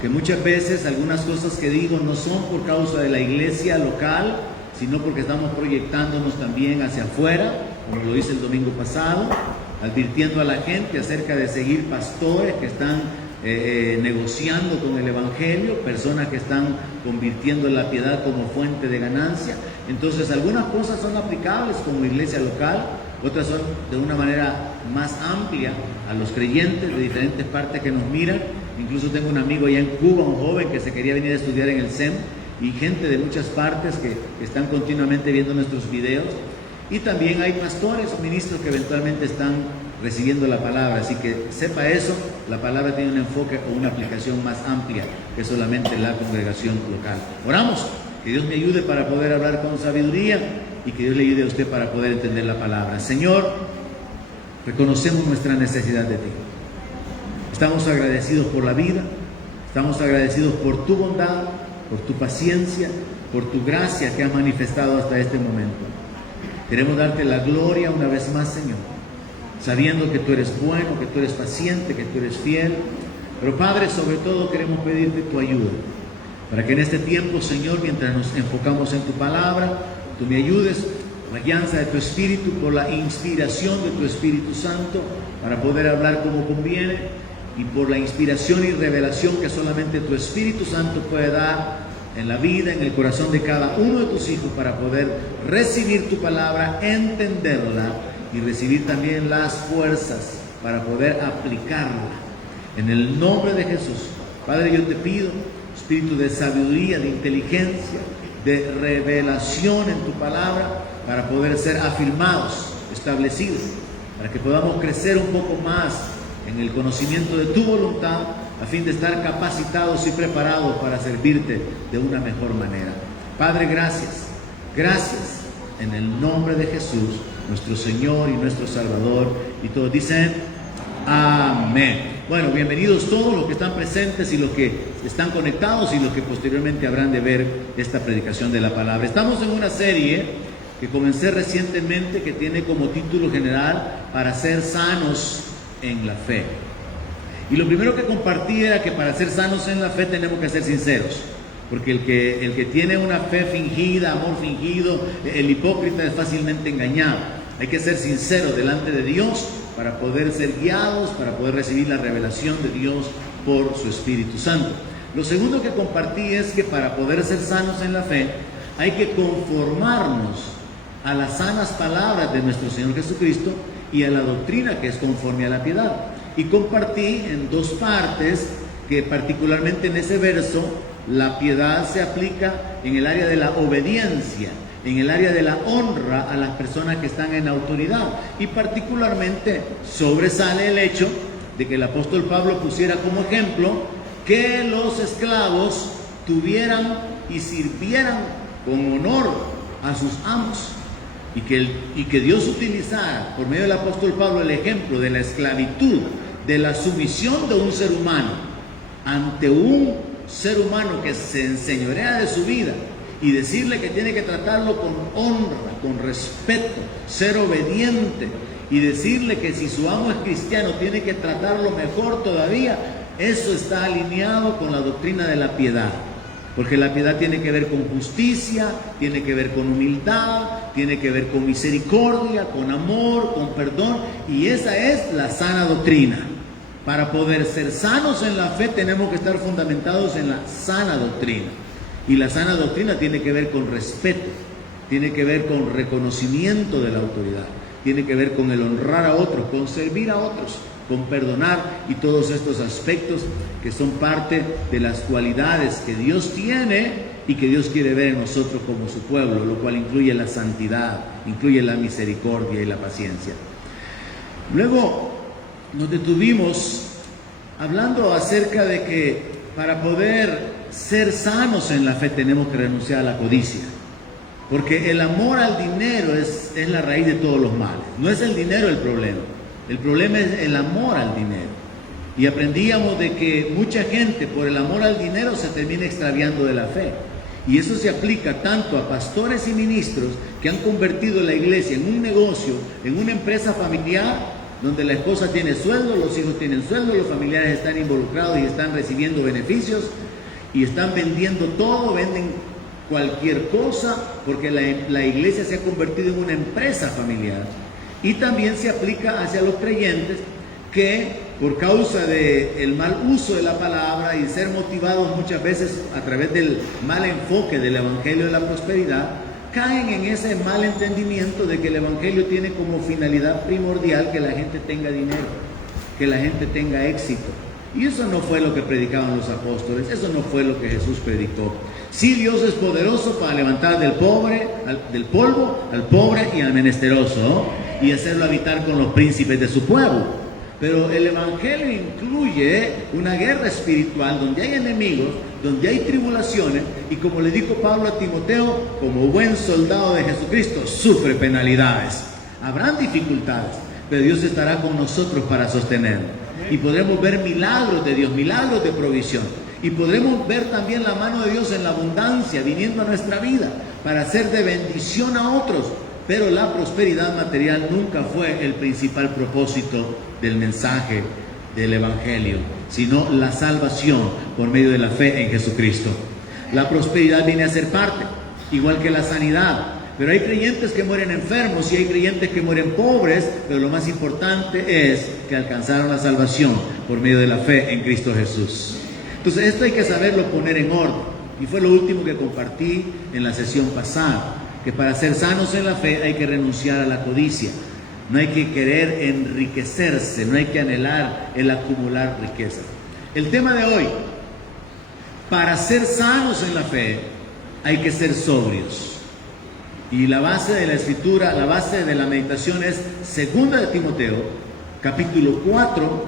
que muchas veces algunas cosas que digo no son por causa de la iglesia local, sino porque estamos proyectándonos también hacia afuera, como lo hice el domingo pasado, advirtiendo a la gente acerca de seguir pastores que están negociando con el Evangelio, personas que están convirtiendo la piedad como fuente de ganancia. Entonces algunas cosas son aplicables como iglesia local, otras son de una manera más amplia a los creyentes de diferentes partes que nos miran. Incluso tengo un amigo allá en Cuba, un joven que se quería venir a estudiar en el SEM, y gente de muchas partes que están continuamente viendo nuestros videos. Y también hay pastores o ministros que eventualmente están recibiendo la palabra, así que sepa eso, la palabra tiene un enfoque o una aplicación más amplia que solamente la congregación local. Oramos, que Dios me ayude para poder hablar con sabiduría y que Dios le ayude a usted para poder entender la palabra. Señor, reconocemos nuestra necesidad de ti. Estamos agradecidos por la vida, estamos agradecidos por tu bondad, por tu paciencia, por tu gracia que has manifestado hasta este momento. Queremos darte la gloria una vez más, Señor, sabiendo que tú eres bueno, que tú eres paciente, que tú eres fiel. Pero Padre, sobre todo queremos pedirte tu ayuda, para que en este tiempo, Señor, mientras nos enfocamos en tu palabra, tú me ayudes, la guianza de tu Espíritu, por la inspiración de tu Espíritu Santo, para poder hablar como conviene, y por la inspiración y revelación que solamente tu Espíritu Santo puede dar en la vida, en el corazón de cada uno de tus hijos, para poder recibir tu palabra, entenderla y recibir también las fuerzas para poder aplicarla. En el nombre de Jesús, Padre, yo te pido espíritu de sabiduría, de inteligencia, de revelación en tu palabra, para poder ser afirmados, establecidos, para que podamos crecer un poco más en el conocimiento de tu voluntad, a fin de estar capacitados y preparados para servirte de una mejor manera. Padre, gracias, gracias, en el nombre de Jesús, nuestro Señor y nuestro Salvador. Y todos dicen amén. Bueno, bienvenidos todos los que están presentes y los que están conectados y los que posteriormente habrán de ver esta predicación de la palabra. Estamos en una serie que comencé recientemente, que tiene como título general "Para ser sanos en la fe". Y lo primero que compartí era que para ser sanos en la fe tenemos que ser sinceros, porque el que tiene una fe fingida, amor fingido, el hipócrita es fácilmente engañado. Hay que ser sincero delante de Dios para poder ser guiados, para poder recibir la revelación de Dios por su Espíritu Santo. Lo segundo que compartí es que para poder ser sanos en la fe hay que conformarnos a las sanas palabras de nuestro Señor Jesucristo y a la doctrina que es conforme a la piedad. Y compartí en dos partes que particularmente en ese verso la piedad se aplica en el área de la obediencia, en el área de la honra a las personas que están en autoridad, y particularmente sobresale el hecho de que el apóstol Pablo pusiera como ejemplo que los esclavos tuvieran y sirvieran con honor a sus amos, y que Dios utilizara por medio del apóstol Pablo el ejemplo de la esclavitud, de la sumisión de un ser humano ante un ser humano que se enseñorea de su vida, y decirle que tiene que tratarlo con honra, con respeto, ser obediente, y decirle que si su amo es cristiano tiene que tratarlo mejor todavía. Eso está alineado con la doctrina de la piedad, porque la piedad tiene que ver con justicia, tiene que ver con humildad, tiene que ver con misericordia, con amor, con perdón, y esa es la sana doctrina. Para poder ser sanos en la fe tenemos que estar fundamentados en la sana doctrina. Y la sana doctrina tiene que ver con respeto, tiene que ver con reconocimiento de la autoridad, tiene que ver con el honrar a otros, con servir a otros, con perdonar, y todos estos aspectos que son parte de las cualidades que Dios tiene y que Dios quiere ver en nosotros como su pueblo, lo cual incluye la santidad, incluye la misericordia y la paciencia. Luego nos detuvimos hablando acerca de que para poder ser sanos en la fe tenemos que renunciar a la codicia, porque el amor al dinero es la raíz de todos los males. No es el dinero el problema es el amor al dinero. Y aprendíamos de que mucha gente por el amor al dinero se termina extraviando de la fe, y eso se aplica tanto a pastores y ministros que han convertido la iglesia en un negocio, en una empresa familiar, donde la esposa tiene sueldo, los hijos tienen sueldo, los familiares están involucrados y están recibiendo beneficios y están vendiendo todo, venden cualquier cosa, porque la iglesia se ha convertido en una empresa familiar. Y también se aplica hacia los creyentes que por causa del mal uso de la palabra y ser motivados muchas veces a través del mal enfoque del evangelio de la prosperidad, caen en ese mal entendimiento de que el evangelio tiene como finalidad primordial que la gente tenga dinero, que la gente tenga éxito. Y eso no fue lo que predicaban los apóstoles, eso no fue lo que Jesús predicó. Sí, Dios es poderoso para levantar del polvo al pobre y al menesteroso, ¿no? Y hacerlo habitar con los príncipes de su pueblo. Pero el evangelio incluye una guerra espiritual donde hay enemigos, donde hay tribulaciones, y como le dijo Pablo a Timoteo, como buen soldado de Jesucristo, sufre penalidades. Habrán dificultades, pero Dios estará con nosotros para sostenernos. Y podremos ver milagros de Dios, milagros de provisión. Y podremos ver también la mano de Dios en la abundancia viniendo a nuestra vida para ser de bendición a otros. Pero la prosperidad material nunca fue el principal propósito del mensaje del evangelio, sino la salvación por medio de la fe en Jesucristo. La prosperidad viene a ser parte, igual que la sanidad. Pero hay creyentes que mueren enfermos y hay creyentes que mueren pobres, pero lo más importante es que alcanzaron la salvación por medio de la fe en Cristo Jesús. Entonces esto hay que saberlo poner en orden. Y fue lo último que compartí en la sesión pasada, que para ser sanos en la fe hay que renunciar a la codicia. No hay que querer enriquecerse, no hay que anhelar el acumular riqueza. El tema de hoy, para ser sanos en la fe hay que ser sobrios. Y la base de la escritura, la base de la meditación es 2 de Timoteo, capítulo 4,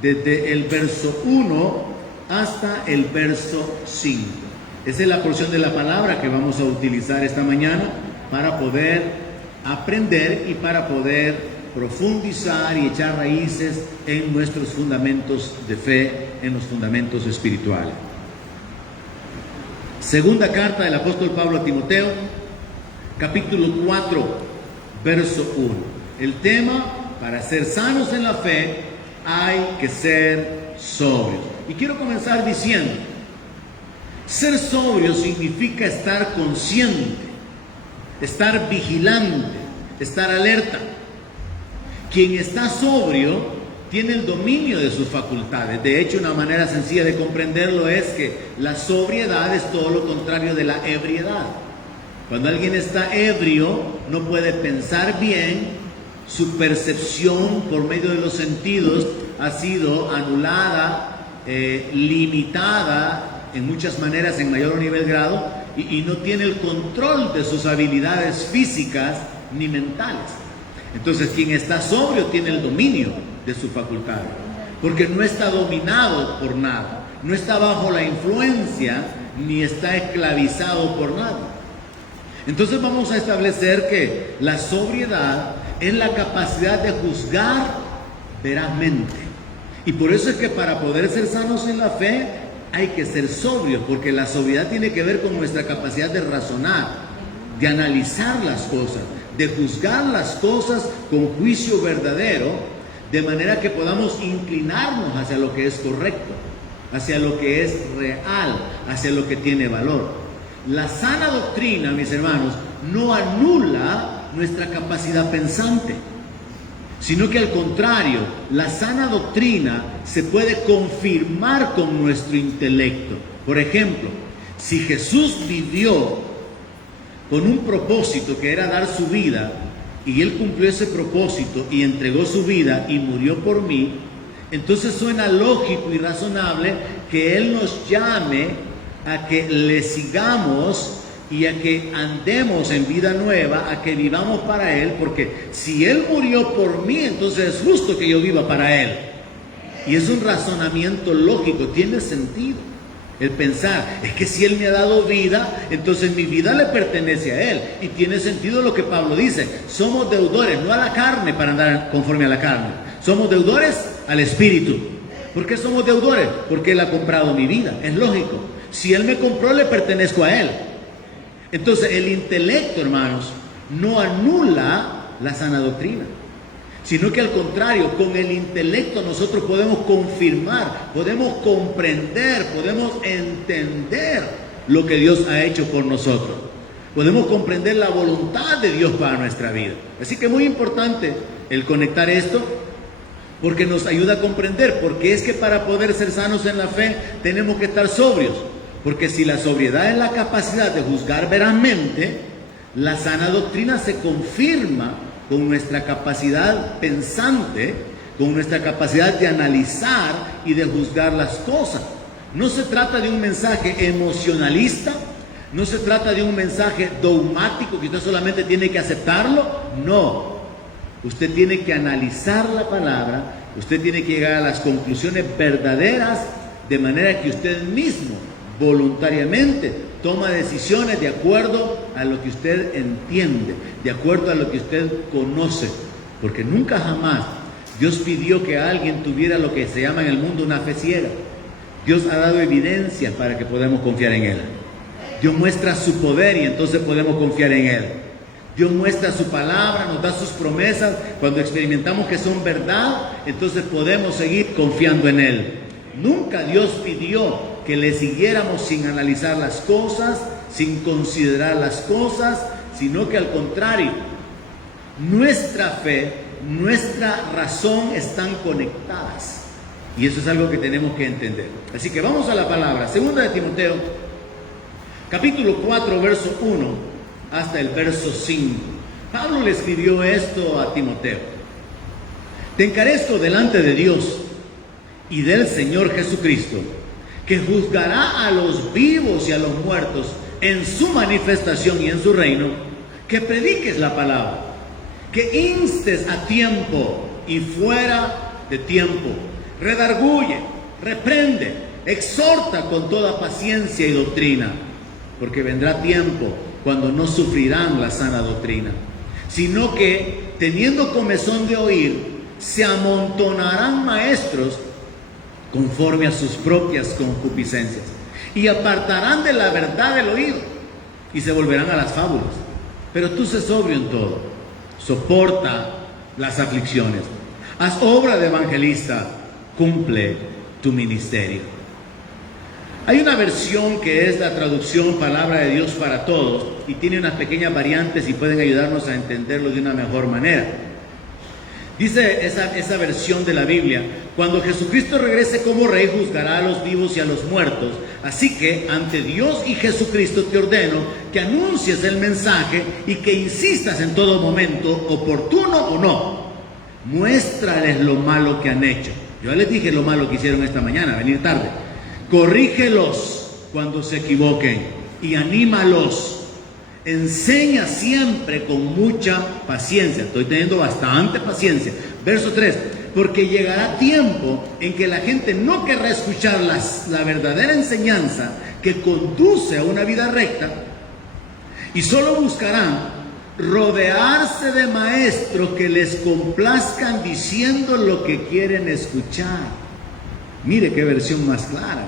desde el verso 1 hasta el verso 5. Esa es la porción de la palabra que vamos a utilizar esta mañana para poder aprender y para poder profundizar y echar raíces en nuestros fundamentos de fe, en los fundamentos espirituales. Segunda carta del apóstol Pablo a Timoteo, capítulo 4, verso 1. El tema, para ser sanos en la fe, hay que ser sobrios. Y quiero comenzar diciendo, ser sobrio significa estar consciente, estar vigilante, estar alerta. Quien está sobrio tiene el dominio de sus facultades. De hecho, una manera sencilla de comprenderlo es que la sobriedad es todo lo contrario de la ebriedad. Cuando alguien está ebrio, no puede pensar bien, su percepción por medio de los sentidos ha sido anulada, limitada en muchas maneras en mayor o nivel grado, y no tiene el control de sus habilidades físicas ni mentales. Entonces, quien está sobrio tiene el dominio de su facultad, porque no está dominado por nada, no está bajo la influencia ni está esclavizado por nada. Entonces vamos a establecer que la sobriedad es la capacidad de juzgar verazmente. Y por eso es que para poder ser sanos en la fe hay que ser sobrios, porque la sobriedad tiene que ver con nuestra capacidad de razonar, de analizar las cosas, de juzgar las cosas con juicio verdadero, de manera que podamos inclinarnos hacia lo que es correcto, hacia lo que es real, hacia lo que tiene valor. La sana doctrina, mis hermanos, no anula nuestra capacidad pensante, sino que al contrario, la sana doctrina se puede confirmar con nuestro intelecto. Por ejemplo, si Jesús vivió con un propósito que era dar su vida, y Él cumplió ese propósito y entregó su vida y murió por mí, entonces suena lógico y razonable que Él nos llame a que le sigamos y a que andemos en vida nueva, a que vivamos para Él, porque si Él murió por mí, entonces es justo que yo viva para Él. Y es un razonamiento lógico, tiene sentido el pensar, es que si Él me ha dado vida, entonces mi vida le pertenece a Él. Y tiene sentido lo que Pablo dice, somos deudores, no a la carne para andar conforme a la carne, somos deudores al Espíritu. ¿Por qué somos deudores? Porque Él ha comprado mi vida, es lógico. Si Él me compró, le pertenezco a Él. Entonces el intelecto, hermanos, no anula la sana doctrina. sino que al contrario, con el intelecto nosotros podemos confirmar, podemos comprender, podemos entender lo que Dios ha hecho por nosotros. Podemos comprender la voluntad de Dios para nuestra vida. Así que es muy importante el conectar esto, porque nos ayuda a comprender, porque es que para poder ser sanos en la fe tenemos que estar sobrios, porque si la sobriedad es la capacidad de juzgar verazmente, la sana doctrina se confirma con nuestra capacidad pensante, con nuestra capacidad de analizar y de juzgar las cosas. No se trata de un mensaje emocionalista, no se trata de un mensaje dogmático que usted solamente tiene que aceptarlo, no. Usted tiene que analizar la palabra, usted tiene que llegar a las conclusiones verdaderas, de manera que usted mismo, voluntariamente, toma decisiones de acuerdo a lo que usted entiende, de acuerdo a lo que usted conoce, porque nunca jamás Dios pidió que alguien tuviera lo que se llama en el mundo una fe ciega. Dios ha dado evidencias para que podamos confiar en Él. Dios muestra su poder y entonces podemos confiar en Él. Dios muestra su palabra, nos da sus promesas. Cuando experimentamos que son verdad, entonces podemos seguir confiando en Él. Nunca Dios pidió que le siguiéramos sin analizar las cosas, sin considerar las cosas, sino que al contrario, nuestra fe, nuestra razón están conectadas. Y eso es algo que tenemos que entender. Así que vamos a la palabra. Segunda de Timoteo, capítulo 4, verso 1 hasta el verso 5. Pablo le escribió esto a Timoteo. Te encarezco delante de Dios y del Señor Jesucristo, que juzgará a los vivos y a los muertos en su manifestación y en su reino, que prediques la palabra, que instes a tiempo y fuera de tiempo, redarguye, reprende, exhorta con toda paciencia y doctrina, porque vendrá tiempo cuando no sufrirán la sana doctrina, sino que, teniendo comezón de oír, se amontonarán maestros conforme a sus propias concupiscencias, y apartarán de la verdad el oído, y se volverán a las fábulas. Pero tú sé sobrio en todo, soporta las aflicciones, haz obra de evangelista, cumple tu ministerio. Hay una versión que es la traducción Palabra de Dios para Todos, y tiene unas pequeñas variantes y pueden ayudarnos a entenderlo de una mejor manera. Dice esa versión de la Biblia: cuando Jesucristo regrese como Rey, juzgará a los vivos y a los muertos. Así que ante Dios y Jesucristo te ordeno que anuncies el mensaje y que insistas en todo momento, oportuno o no. Muéstrales lo malo que han hecho. Yo les dije lo malo que hicieron esta mañana, venir tarde. Corrígelos cuando se equivoquen y anímalos. Enseña siempre con mucha paciencia. Estoy teniendo bastante paciencia. Verso 3. Porque llegará tiempo en que la gente no querrá escuchar la verdadera enseñanza que conduce a una vida recta, y solo buscarán rodearse de maestros que les complazcan diciendo lo que quieren escuchar. Mire qué versión más clara.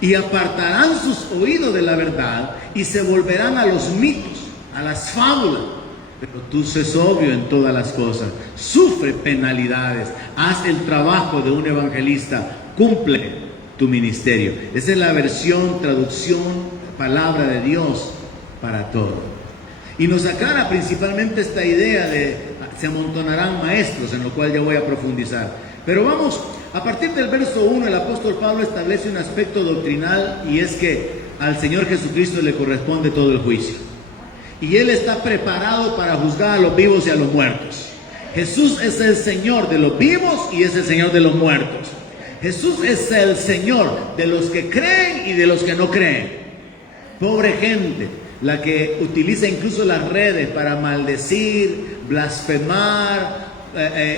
Y apartarán sus oídos de la verdad y se volverán a los mitos, a las fábulas. Pero tú sé sobrio en todas las cosas, sufre penalidades, haz el trabajo de un evangelista, cumple tu ministerio. Esa es la versión, traducción, palabra de Dios para todo. Y nos aclara principalmente esta idea de se amontonarán maestros, en lo cual ya voy a profundizar. Pero vamos, a partir del verso 1, el apóstol Pablo establece un aspecto doctrinal, y es que al Señor Jesucristo le corresponde todo el juicio. Y Él está preparado para juzgar a los vivos y a los muertos. Jesús es el Señor de los vivos y es el Señor de los muertos. Jesús es el Señor de los que creen y de los que no creen. Pobre gente, la que utiliza incluso las redes para maldecir, blasfemar,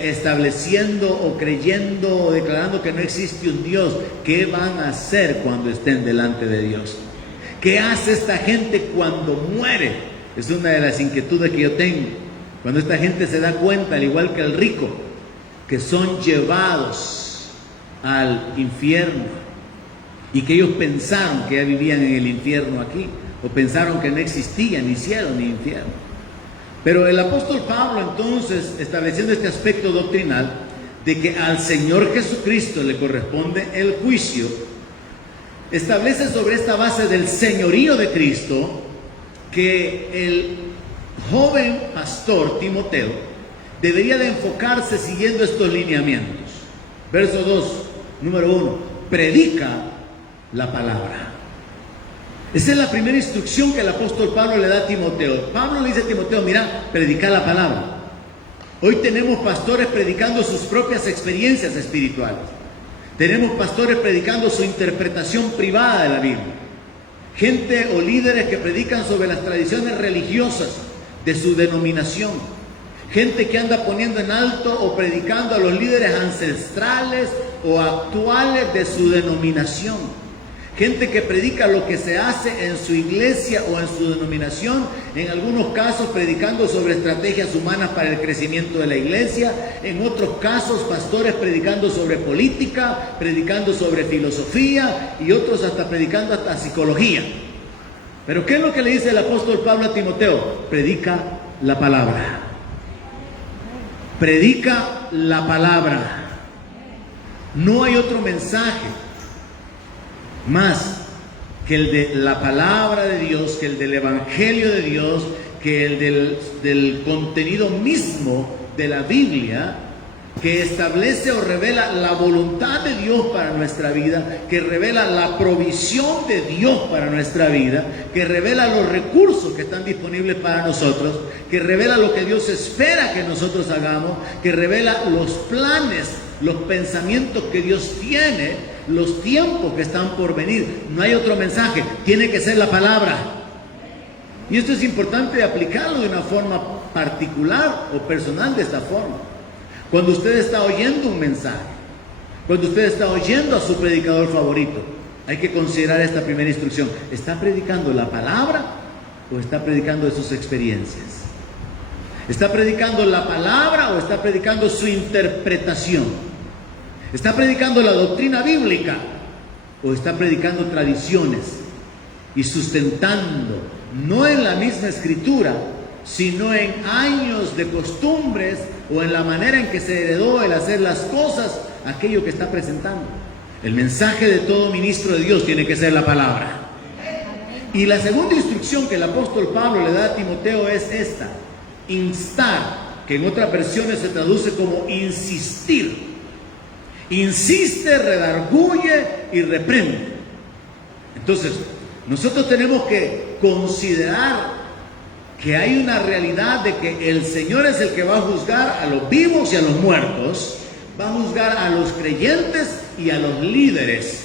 estableciendo o creyendo o declarando que no existe un Dios. ¿Qué van a hacer cuando estén delante de Dios? ¿Qué hace esta gente cuando muere? Es una de las inquietudes que yo tengo. Cuando esta gente se da cuenta, al igual que el rico, que son llevados al infierno, y que ellos pensaron que ya vivían en el infierno aquí, o pensaron que no existía ni cielo ni infierno. Pero el apóstol Pablo, entonces, estableciendo este aspecto doctrinal de que al Señor Jesucristo le corresponde el juicio, establece sobre esta base del señorío de Cristo que el joven pastor Timoteo debería de enfocarse siguiendo estos lineamientos. Verso 2, número 1, predica la palabra. Esa es la primera instrucción que el apóstol Pablo le da a Timoteo. Pablo le dice a Timoteo, mira, predica la palabra. Hoy tenemos pastores predicando sus propias experiencias espirituales. Tenemos pastores predicando su interpretación privada de la Biblia. Gente o líderes que predican sobre las tradiciones religiosas de su denominación. Gente que anda poniendo en alto o predicando a los líderes ancestrales o actuales de su denominación. Gente que predica lo que se hace en su iglesia o en su denominación, en algunos casos predicando sobre estrategias humanas para el crecimiento de la iglesia, en otros casos pastores predicando sobre política, predicando sobre filosofía y otros hasta predicando hasta psicología. Pero ¿qué es lo que le dice el apóstol Pablo a Timoteo? Predica la palabra. Predica la palabra. No hay otro mensaje más que el de la palabra de Dios, que el del evangelio de Dios, que el del contenido mismo de la Biblia, que establece o revela la voluntad de Dios para nuestra vida, que revela la provisión de Dios para nuestra vida, que revela los recursos que están disponibles para nosotros, que revela lo que Dios espera que nosotros hagamos, que revela los planes, los pensamientos que Dios tiene, los tiempos que están por venir. No hay otro mensaje, tiene que ser la palabra. Y esto es importante aplicarlo de una forma particular o personal de esta forma. Cuando usted está oyendo un mensaje, cuando usted está oyendo a su predicador favorito, hay que considerar esta primera instrucción. ¿Está predicando la palabra o está predicando de sus experiencias? ¿Está predicando la palabra o está predicando su interpretación? ¿Está predicando la doctrina bíblica o está predicando tradiciones y sustentando, no en la misma escritura, sino en años de costumbres o en la manera en que se heredó el hacer las cosas, aquello que está presentando? El mensaje de todo ministro de Dios tiene que ser la palabra. Y la segunda instrucción que el apóstol Pablo le da a Timoteo es esta: instar, que en otras versiones se traduce como insistir. Insiste, redarguye y reprende. Entonces, nosotros tenemos que considerar que hay una realidad de que el Señor es el que va a juzgar a los vivos y a los muertos, va a juzgar a los creyentes y a los líderes,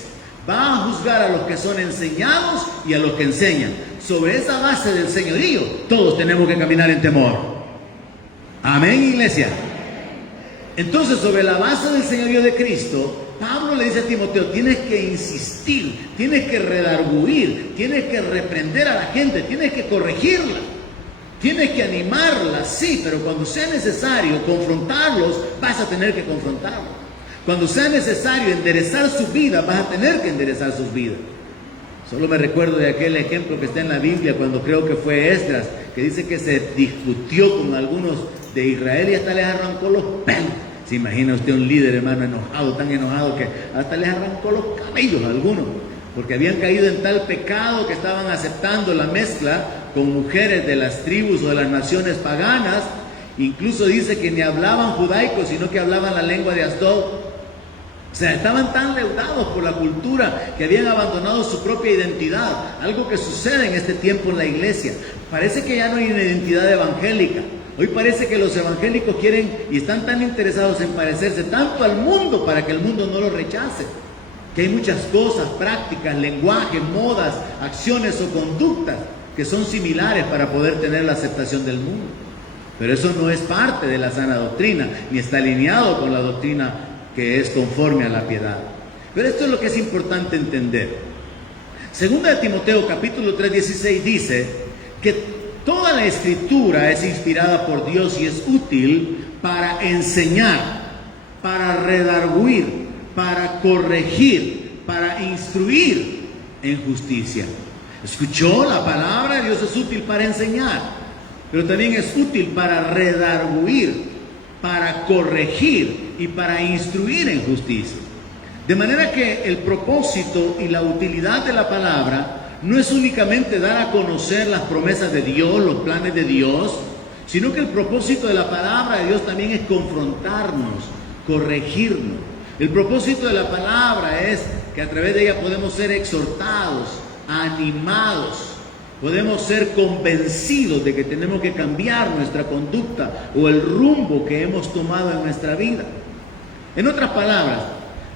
va a juzgar a los que son enseñados y a los que enseñan. Sobre esa base del señorío, todos tenemos que caminar en temor. Amén, iglesia. Entonces, sobre la base del señorío de Cristo, Pablo le dice a Timoteo, tienes que insistir, tienes que redarguir, tienes que reprender a la gente, tienes que corregirla, tienes que animarla, sí, pero cuando sea necesario confrontarlos, vas a tener que confrontarlos. Cuando sea necesario enderezar su vida, vas a tener que enderezar sus vidas. Solo me recuerdo de aquel ejemplo que está en la Biblia, cuando creo que fue Esdras, que dice que se discutió con algunos de Israel y hasta les arrancó los pelos. ¿Se imagina usted un líder, hermano, enojado, tan enojado que hasta les arrancó los cabellos a algunos? Porque habían caído en tal pecado que estaban aceptando la mezcla con mujeres de las tribus o de las naciones paganas. Incluso dice que ni hablaban judaico, sino que hablaban la lengua de Asdod. O sea, estaban tan leudados por la cultura que habían abandonado su propia identidad. Algo que sucede en este tiempo en la iglesia. Parece que ya no hay una identidad evangélica. Hoy parece que los evangélicos quieren y están tan interesados en parecerse tanto al mundo para que el mundo no los rechace. Que hay muchas cosas, prácticas, lenguaje, modas, acciones o conductas que son similares para poder tener la aceptación del mundo. Pero eso no es parte de la sana doctrina, ni está alineado con la doctrina que es conforme a la piedad. Pero esto es lo que es importante entender. Segunda de Timoteo capítulo 3:16 dice que toda la escritura es inspirada por Dios y es útil para enseñar, para redarguir, para corregir, para instruir en justicia. ¿Escuchó? La palabra de Dios es útil para enseñar. pero también es útil para redarguir, para corregir y para instruir en justicia. De manera que el propósito y la utilidad de la palabra no es únicamente dar a conocer las promesas de Dios, los planes de Dios, sino que el propósito de la palabra de Dios también es confrontarnos, corregirnos. El propósito de la palabra es que a través de ella podemos ser exhortados, animados, podemos ser convencidos de que tenemos que cambiar nuestra conducta o el rumbo que hemos tomado en nuestra vida. En otras palabras,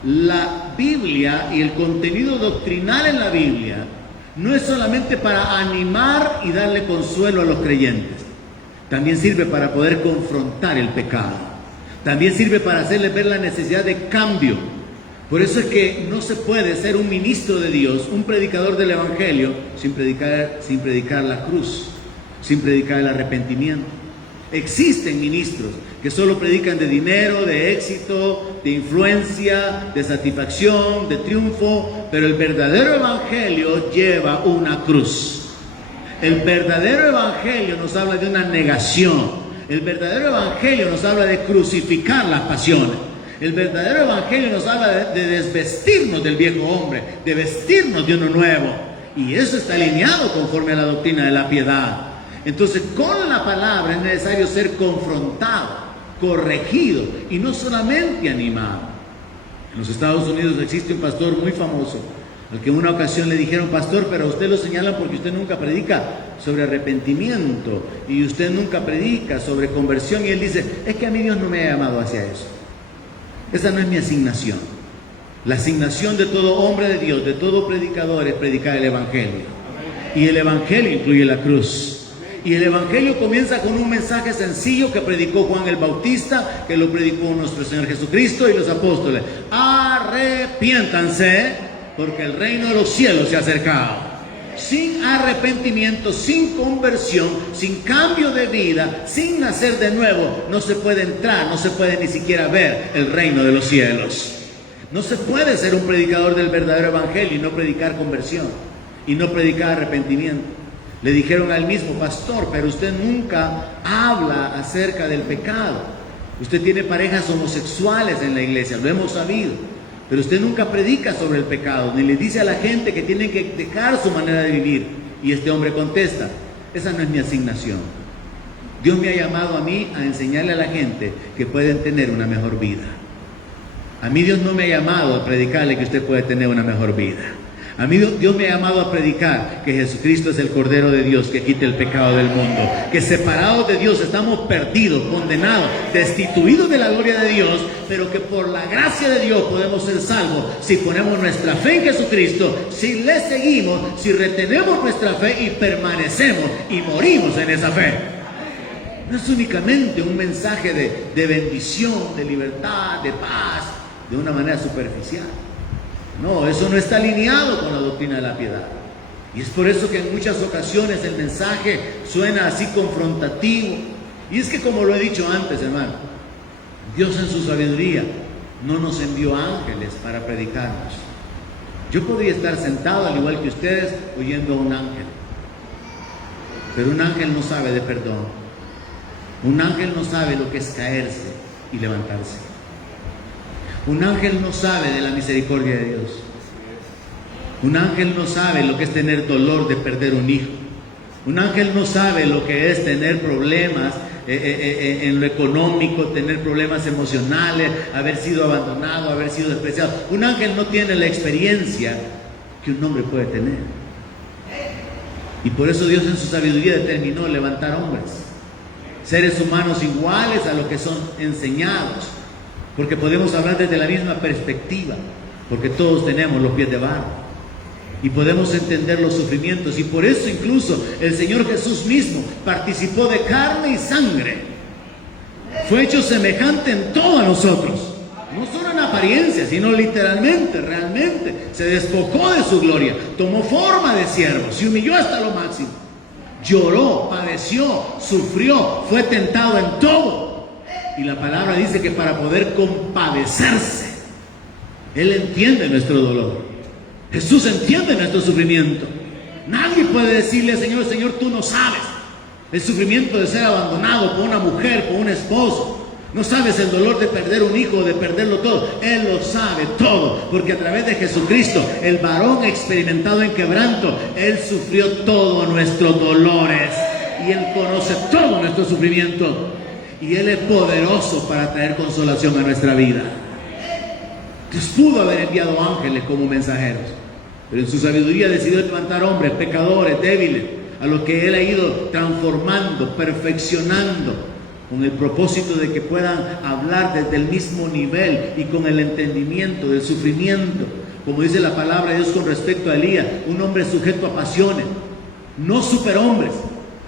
la Biblia y el contenido doctrinal en la Biblia no es solamente para animar y darle consuelo a los creyentes, también sirve para poder confrontar el pecado, también sirve para hacerles ver la necesidad de cambio. Por eso es que no se puede ser un ministro de Dios, un predicador del Evangelio, sin predicar la cruz, sin predicar el arrepentimiento. Existen ministros que solo predican de dinero, de éxito, de influencia, de satisfacción, de triunfo, pero el verdadero Evangelio lleva una cruz. El verdadero Evangelio nos habla de una negación. El verdadero Evangelio nos habla de crucificar las pasiones. El verdadero Evangelio nos habla de desvestirnos del viejo hombre, de vestirnos de uno nuevo. Y eso está alineado conforme a la doctrina de la piedad. Entonces, con la palabra es necesario ser confrontado, corregido y no solamente animado. En los Estados Unidos existe un pastor muy famoso, al que en una ocasión le dijeron: pastor, pero a usted lo señalan porque usted nunca predica sobre arrepentimiento y usted nunca predica sobre conversión. Y él dice: es que a mí Dios no me ha llamado hacia eso. Esa no es mi asignación. La asignación de todo hombre de Dios, de todo predicador, es predicar el Evangelio. Y el Evangelio incluye la cruz. Y el Evangelio comienza con un mensaje sencillo que predicó Juan el Bautista, que lo predicó nuestro Señor Jesucristo y los apóstoles: arrepiéntanse, porque el reino de los cielos se ha acercado. Sin arrepentimiento, sin conversión, sin cambio de vida, sin nacer de nuevo, no se puede entrar, no se puede ni siquiera ver el reino de los cielos. No se puede ser un predicador del verdadero Evangelio y no predicar conversión y no predicar arrepentimiento. Le dijeron al mismo: pastor, pero usted nunca habla acerca del pecado. Usted tiene parejas homosexuales en la iglesia, lo hemos sabido, pero usted nunca predica sobre el pecado, ni le dice a la gente que tienen que dejar su manera de vivir. Y este hombre contesta: esa no es mi asignación. Dios me ha llamado a mí a enseñarle a la gente que pueden tener una mejor vida. A mí Dios no me ha llamado a predicarle que usted puede tener una mejor vida. A mí Dios me ha llamado a predicar que Jesucristo es el Cordero de Dios que quita el pecado del mundo, que separados de Dios estamos perdidos, condenados, destituidos de la gloria de Dios, pero que por la gracia de Dios podemos ser salvos si ponemos nuestra fe en Jesucristo, si le seguimos, si retenemos nuestra fe y permanecemos y morimos en esa fe. No es únicamente un mensaje de bendición, de libertad, de paz, de una manera superficial. No, eso no está alineado con la doctrina de la piedad. Y es por eso que en muchas ocasiones el mensaje suena así confrontativo. Y es que, como lo he dicho antes, hermano, Dios en su sabiduría no nos envió ángeles para predicarnos. Yo podría estar sentado al igual que ustedes oyendo a un ángel, pero un ángel no sabe de perdón. Un ángel no sabe lo que es caerse y levantarse. Un ángel no sabe de la misericordia de Dios. Un ángel no sabe lo que es tener dolor de perder un hijo. Un ángel no sabe lo que es tener problemas en lo económico, tener problemas emocionales, haber sido abandonado, haber sido despreciado. Un ángel no tiene la experiencia que un hombre puede tener. Y por eso Dios en su sabiduría determinó levantar hombres, seres humanos iguales a los que son enseñados. Porque podemos hablar desde la misma perspectiva, porque todos tenemos los pies de barro y podemos entender los sufrimientos. Y por eso incluso el Señor Jesús mismo participó de carne y sangre, fue hecho semejante en todo a nosotros, no solo en apariencia, sino literalmente, realmente. Se despojó de su gloria, tomó forma de siervo, se humilló hasta lo máximo, lloró, padeció, sufrió, fue tentado en todo. Y la palabra dice que para poder compadecerse, Él entiende nuestro dolor. Jesús entiende nuestro sufrimiento. Nadie puede decirle: Señor, Señor, tú no sabes. El sufrimiento de ser abandonado por una mujer, por un esposo. No sabes el dolor de perder un hijo, de perderlo todo. Él lo sabe todo, porque a través de Jesucristo, el varón experimentado en quebranto, Él sufrió todos nuestros dolores. Y Él conoce todo nuestro sufrimiento. Y Él es poderoso para traer consolación a nuestra vida. Dios pudo haber enviado ángeles como mensajeros, pero en su sabiduría decidió levantar hombres, pecadores, débiles, a los que Él ha ido transformando, perfeccionando, con el propósito de que puedan hablar desde el mismo nivel y con el entendimiento del sufrimiento. Como dice la palabra de Dios con respecto a Elías, un hombre sujeto a pasiones, no superhombres,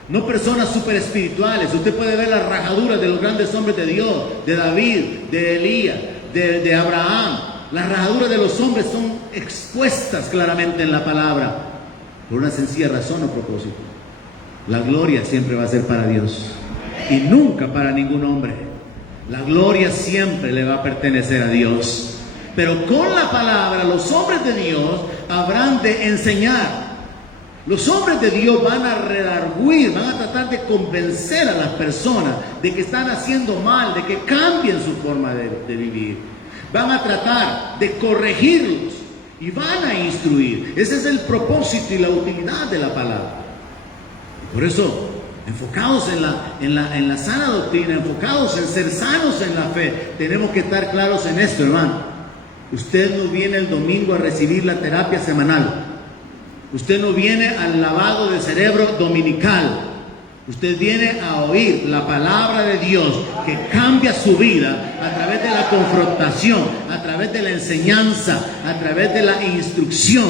no personas super espirituales. Usted puede ver las rajaduras de los grandes hombres de Dios, de David, de Elías, de Abraham. Las rajaduras de los hombres son expuestas claramente en la palabra, por una sencilla razón o propósito. La gloria siempre va a ser para Dios y nunca para ningún hombre. La gloria siempre le va a pertenecer a Dios. Pero con la palabra los hombres de Dios habrán de enseñar. Los hombres de Dios van a redarguir, van a tratar de convencer a las personas de que están haciendo mal, de que cambien su forma de vivir. Van a tratar de corregirlos y van a instruir. Ese es el propósito y la utilidad de la palabra. Por eso, enfocados en la sana doctrina, enfocados en ser sanos en la fe, tenemos que estar claros en esto, hermano. Usted no viene el domingo a recibir la terapia semanal. Usted no viene al lavado de cerebro dominical. Usted viene a oír la palabra de Dios que cambia su vida a través de la confrontación, a través de la enseñanza, a través de la instrucción.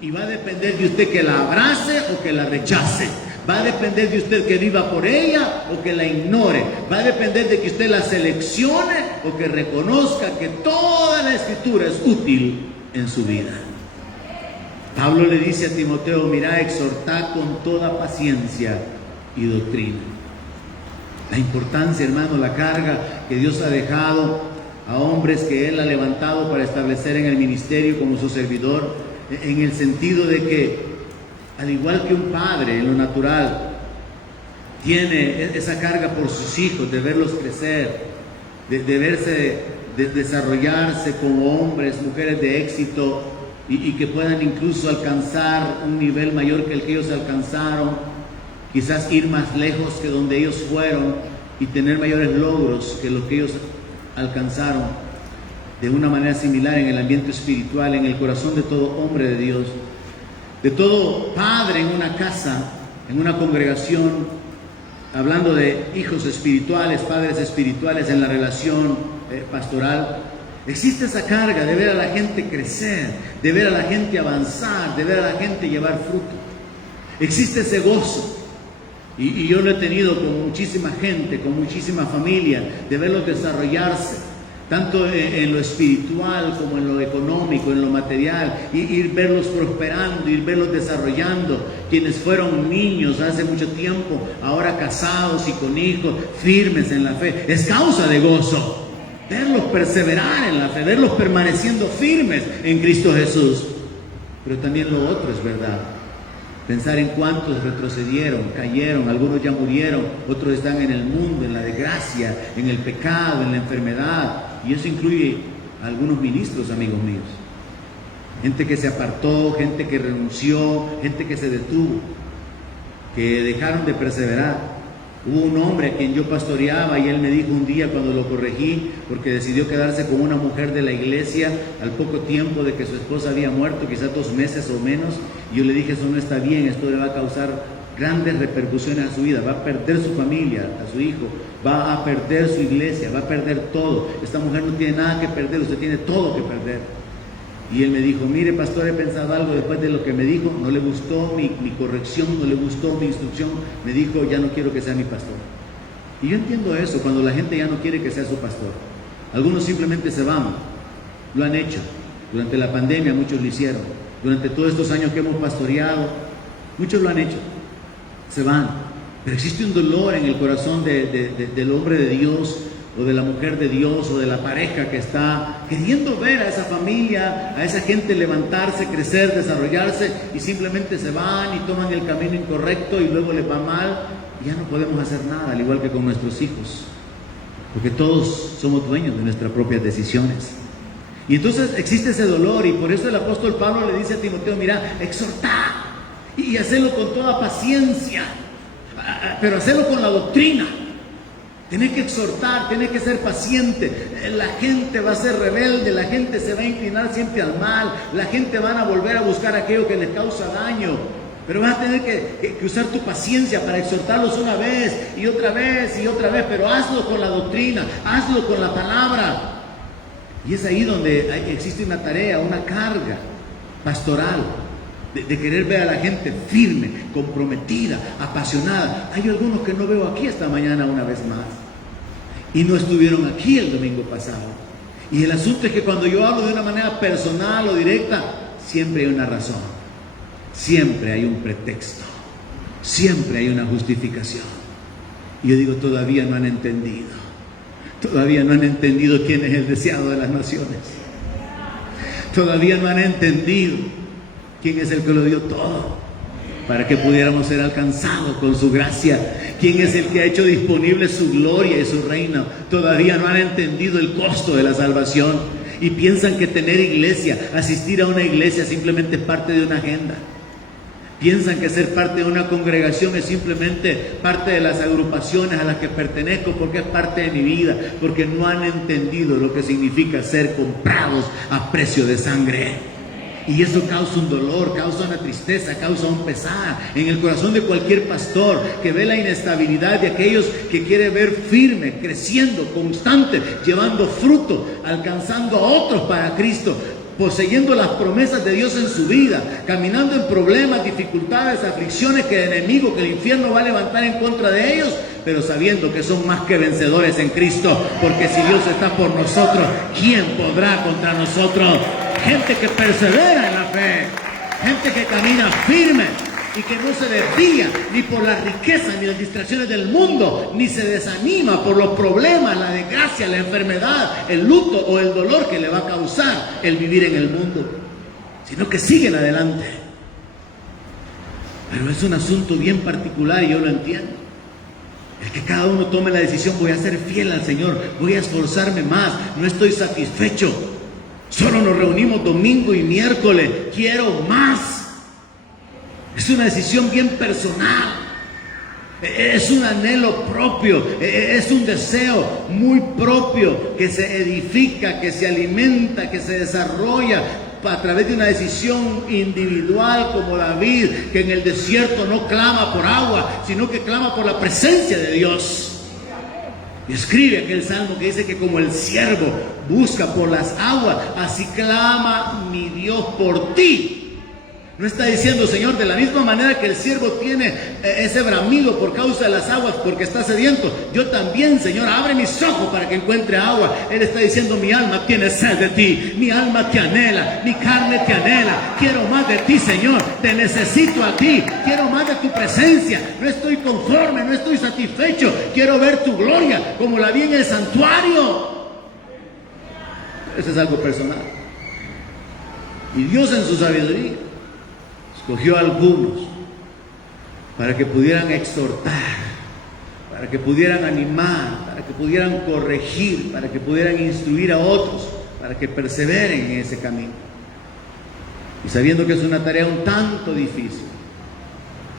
Y va a depender de usted que la abrace o que la rechace. Va a depender de usted que viva por ella o que la ignore. Va a depender de que usted la seleccione o que reconozca que toda la Escritura es útil en su vida. Pablo le dice a Timoteo, mira, exhorta con toda paciencia y doctrina. La importancia, hermano, la carga que Dios ha dejado a hombres que Él ha levantado para establecer en el ministerio como su servidor, en el sentido de que, al igual que un padre en lo natural tiene esa carga por sus hijos, de verlos crecer, de verse, de desarrollarse como hombres, mujeres de éxito, y que puedan incluso alcanzar un nivel mayor que el que ellos alcanzaron, quizás ir más lejos que donde ellos fueron y tener mayores logros que lo que ellos alcanzaron. De una manera similar en el ambiente espiritual, en el corazón de todo hombre de Dios, de todo padre en una casa, en una congregación, hablando de hijos espirituales, padres espirituales en la relación pastoral. Existe esa carga de ver a la gente crecer, de ver a la gente avanzar, de ver a la gente llevar fruto. Existe ese gozo. Y yo lo he tenido con muchísima gente, con muchísima familia, de verlos desarrollarse, tanto en lo espiritual como en lo económico, en lo material, y verlos prosperando, ir verlos desarrollando. Quienes fueron niños hace mucho tiempo, ahora casados y con hijos, firmes en la fe. Es causa de gozo verlos perseverar en la fe, verlos permaneciendo firmes en Cristo Jesús. Pero también lo otro es verdad. Pensar en cuántos retrocedieron, cayeron, algunos ya murieron, otros están en el mundo, en la desgracia, en el pecado, en la enfermedad. Y eso incluye a algunos ministros, amigos míos. Gente que se apartó, gente que renunció, gente que se detuvo, que dejaron de perseverar. Hubo un hombre a quien yo pastoreaba y él me dijo un día cuando lo corregí, porque decidió quedarse con una mujer de la iglesia al poco tiempo de que su esposa había muerto, quizás 2 meses o menos, y yo le dije, eso no está bien, esto le va a causar grandes repercusiones a su vida, va a perder su familia, a su hijo, va a perder su iglesia, va a perder todo. Esta mujer no tiene nada que perder, usted tiene todo que perder. Y él me dijo, mire pastor, he pensado algo después de lo que me dijo, no le gustó mi corrección, no le gustó mi instrucción, me dijo, ya no quiero que sea mi pastor. Y yo entiendo eso, cuando la gente ya no quiere que sea su pastor. Algunos simplemente se van, lo han hecho. Durante la pandemia muchos lo hicieron, durante todos estos años que hemos pastoreado, muchos lo han hecho, se van. Pero existe un dolor en el corazón del hombre de Dios o de la mujer de Dios, o de la pareja que está queriendo ver a esa familia, a esa gente levantarse, crecer, desarrollarse, y simplemente se van y toman el camino incorrecto y luego les va mal, y ya no podemos hacer nada, al igual que con nuestros hijos, porque todos somos dueños de nuestras propias decisiones. Y entonces existe ese dolor, y por eso el apóstol Pablo le dice a Timoteo: mira, exhortá y hacelo con toda paciencia, pero hacelo con la doctrina. Tienes que exhortar, tienes que ser paciente. La gente va a ser rebelde, la gente se va a inclinar siempre al mal, la gente van a volver a buscar aquello que les causa daño. Pero vas a tener que usar tu paciencia para exhortarlos una vez y otra vez y otra vez, pero hazlo con la doctrina, hazlo con la palabra. Y es ahí donde existe una tarea, una carga pastoral, de querer ver a la gente firme, comprometida, apasionada. Hay algunos que no veo aquí esta mañana una vez más, y no estuvieron aquí el domingo pasado. Y el asunto es que cuando yo hablo de una manera personal o directa, siempre hay una razón, siempre hay un pretexto, siempre hay una justificación. Y yo digo: todavía no han entendido, todavía no han entendido quién es el deseado de las naciones, todavía no han entendido quién es el que lo dio todo para que pudiéramos ser alcanzados con su gracia, quién es el que ha hecho disponible su gloria y su reino. Todavía no han entendido el costo de la salvación y piensan que tener iglesia, asistir a una iglesia, simplemente es parte de una agenda. Piensan que ser parte de una congregación es simplemente parte de las agrupaciones a las que pertenezco porque es parte de mi vida, porque no han entendido lo que significa ser comprados a precio de sangre. Y eso causa un dolor, causa una tristeza, causa un pesar en el corazón de cualquier pastor que ve la inestabilidad de aquellos que quiere ver firme, creciendo, constante, llevando fruto, alcanzando a otros para Cristo, poseyendo las promesas de Dios en su vida, caminando en problemas, dificultades, aflicciones que el enemigo, que el infierno va a levantar en contra de ellos, pero sabiendo que son más que vencedores en Cristo, porque si Dios está por nosotros, ¿quién podrá contra nosotros? Gente que persevera en la fe, gente que camina firme y que no se desvía ni por las riquezas ni las distracciones del mundo, ni se desanima por los problemas, la desgracia, la enfermedad, el luto o el dolor que le va a causar el vivir en el mundo, sino que siguen adelante. Pero es un asunto bien particular y yo lo entiendo. El que cada uno tome la decisión: voy a ser fiel al Señor, voy a esforzarme más, no estoy satisfecho, solo nos reunimos domingo y miércoles, quiero más. Es una decisión bien personal, es un anhelo propio, es un deseo muy propio que se edifica, que se alimenta, que se desarrolla a través de una decisión individual, como David, que en el desierto no clama por agua, sino que clama por la presencia de Dios. Y escribe aquel salmo que dice que como el siervo busca por las aguas, así clama mi Dios por ti. No está diciendo: Señor, de la misma manera que el siervo tiene ese bramido por causa de las aguas porque está sediento, yo también, Señor, abre mis ojos para que encuentre agua. Él está diciendo: mi alma tiene sed de ti, mi alma te anhela, mi carne te anhela, quiero más de ti, Señor, te necesito a ti, quiero más de tu presencia, no estoy conforme, no estoy satisfecho, quiero ver tu gloria como la vi en el santuario. Eso es algo personal. Y Dios, en su sabiduría, escogió a algunos para que pudieran exhortar, para que pudieran animar, para que pudieran corregir, para que pudieran instruir a otros, para que perseveren en ese camino. Y sabiendo que es una tarea un tanto difícil,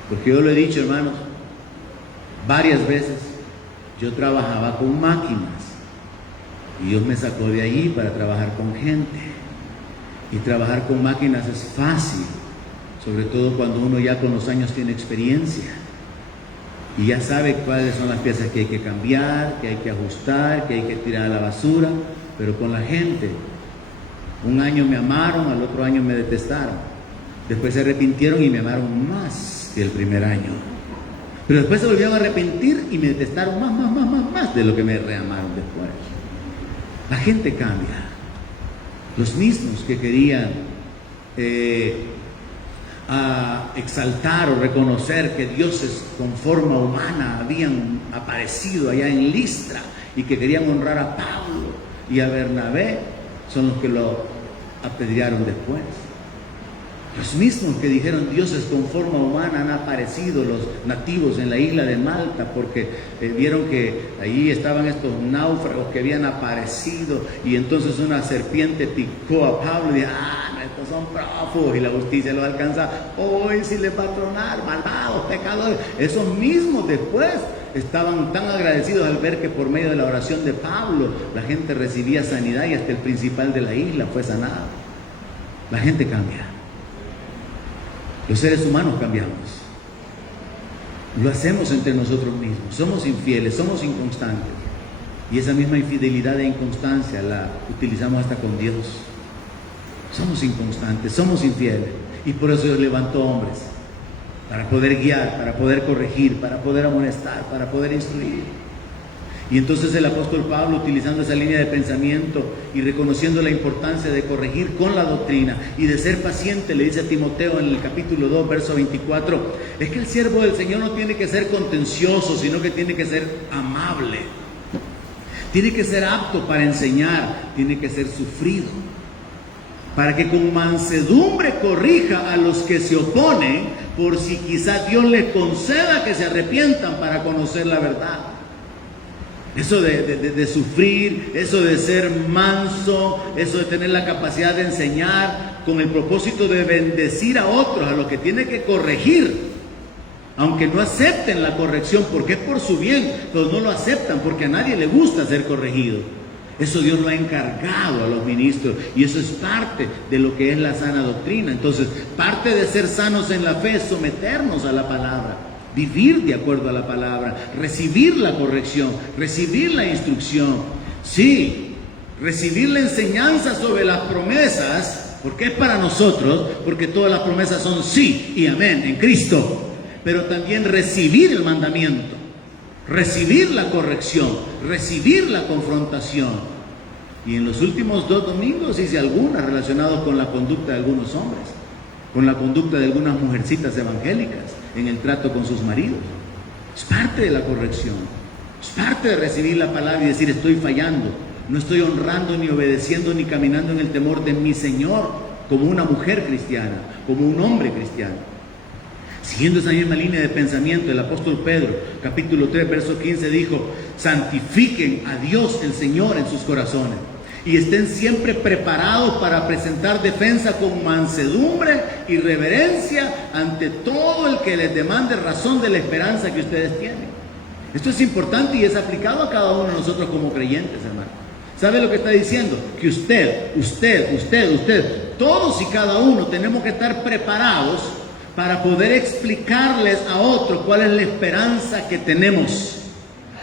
porque yo lo he dicho, hermanos, varias veces, yo trabajaba con máquinas y Dios me sacó de ahí para trabajar con gente. Y trabajar con máquinas es fácil, sobre todo cuando uno ya con los años tiene experiencia y ya sabe cuáles son las piezas que hay que cambiar, que hay que ajustar, que hay que tirar a la basura. Pero con la gente, un año me amaron, al otro año me detestaron, después se arrepintieron y me amaron más que el primer año, pero después se volvieron a arrepentir y me detestaron más de lo que me reamaron después. La gente cambia. Los mismos que querían a exaltar o reconocer que dioses con forma humana habían aparecido allá en Listra y que querían honrar a Pablo y a Bernabé son los que lo apedrearon después. Los mismos que dijeron dioses con forma humana han aparecido los nativos en la isla de Malta porque vieron que ahí estaban estos náufragos que habían aparecido y entonces una serpiente picó a Pablo y dijo, estos son prófugos y la justicia los alcanza. Hoy si les va a tronar, malvados, pecadores. Esos mismos después estaban tan agradecidos al ver que por medio de la oración de Pablo la gente recibía sanidad y hasta el principal de la isla fue sanado. La gente cambia. Los seres humanos cambiamos. Lo hacemos entre nosotros mismos. Somos infieles, somos inconstantes. Y esa misma infidelidad e inconstancia la utilizamos hasta con Dios. Somos inconstantes, somos infieles. Y por eso Dios levantó hombres. Para poder guiar, para poder corregir, para poder amonestar, para poder instruir. Y entonces el apóstol Pablo, utilizando esa línea de pensamiento y reconociendo la importancia de corregir con la doctrina y de ser paciente, le dice a Timoteo en el capítulo 2, verso 24, es que el siervo del Señor no tiene que ser contencioso, sino que tiene que ser amable. Tiene que ser apto para enseñar, tiene que ser sufrido, para que con mansedumbre corrija a los que se oponen, por si quizá Dios les conceda que se arrepientan para conocer la verdad. Eso de sufrir, eso de ser manso, eso de tener la capacidad de enseñar con el propósito de bendecir a otros, a los que tiene que corregir, aunque no acepten la corrección porque es por su bien, pero no lo aceptan porque a nadie le gusta ser corregido. Eso Dios lo ha encargado a los ministros y eso es parte de lo que es la sana doctrina. Entonces, parte de ser sanos en la fe es someternos a la palabra, vivir de acuerdo a la palabra, recibir la corrección, recibir la instrucción. Sí, recibir la enseñanza sobre las promesas, porque es para nosotros, porque todas las promesas son sí y amén en Cristo. Pero también recibir el mandamiento, recibir la corrección, recibir la confrontación. Y en los últimos 2 domingos hice algunas relacionadas con la conducta de algunos hombres, con la conducta de algunas mujercitas evangélicas en el trato con sus maridos. Es parte de la corrección, es parte de recibir la palabra y decir estoy fallando, no estoy honrando ni obedeciendo ni caminando en el temor de mi Señor como una mujer cristiana, como un hombre cristiano. Siguiendo esa misma línea de pensamiento, el apóstol Pedro, capítulo 3, verso 15, dijo: santifiquen a Dios el Señor en sus corazones y estén siempre preparados para presentar defensa con mansedumbre y reverencia ante todo el que les demande razón de la esperanza que ustedes tienen. Esto es importante y es aplicado a cada uno de nosotros como creyentes, hermano. ¿Sabe lo que está diciendo? Que usted, todos y cada uno tenemos que estar preparados para poder explicarles a otros cuál es la esperanza que tenemos.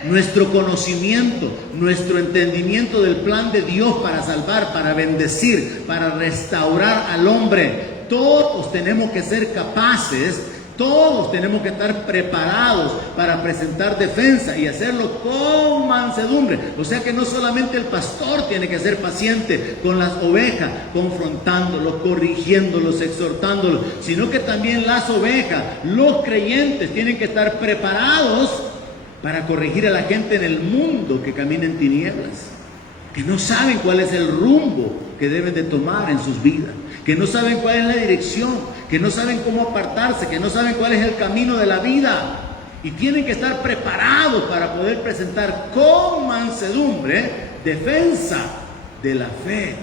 Nuestro conocimiento, nuestro entendimiento del plan de Dios para salvar, para bendecir, para restaurar al hombre. Todos tenemos que ser capaces, todos tenemos que estar preparados para presentar defensa y hacerlo con mansedumbre. O sea que no solamente el pastor tiene que ser paciente con las ovejas, confrontándolos, corrigiéndolos, exhortándolos, sino que también las ovejas, los creyentes, tienen que estar preparados para corregir a la gente en el mundo que camina en tinieblas, que no saben cuál es el rumbo que deben de tomar en sus vidas, que no saben cuál es la dirección, que no saben cómo apartarse, que no saben cuál es el camino de la vida, y tienen que estar preparados para poder presentar con mansedumbre defensa de la fe.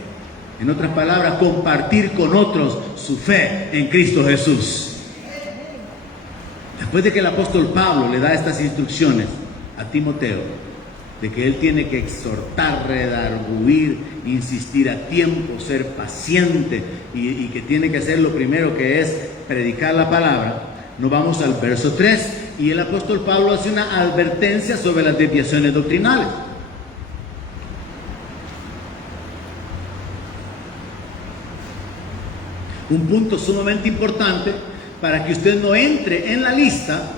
En otras palabras, compartir con otros su fe en Cristo Jesús. Después de que el apóstol Pablo le da estas instrucciones a Timoteo, de que él tiene que exhortar, redarguir, insistir a tiempo, ser paciente y que tiene que hacer lo primero, que es predicar la palabra, nos vamos al verso 3 y el apóstol Pablo hace una advertencia sobre las desviaciones doctrinales. Un punto sumamente importante para que usted no entre en la lista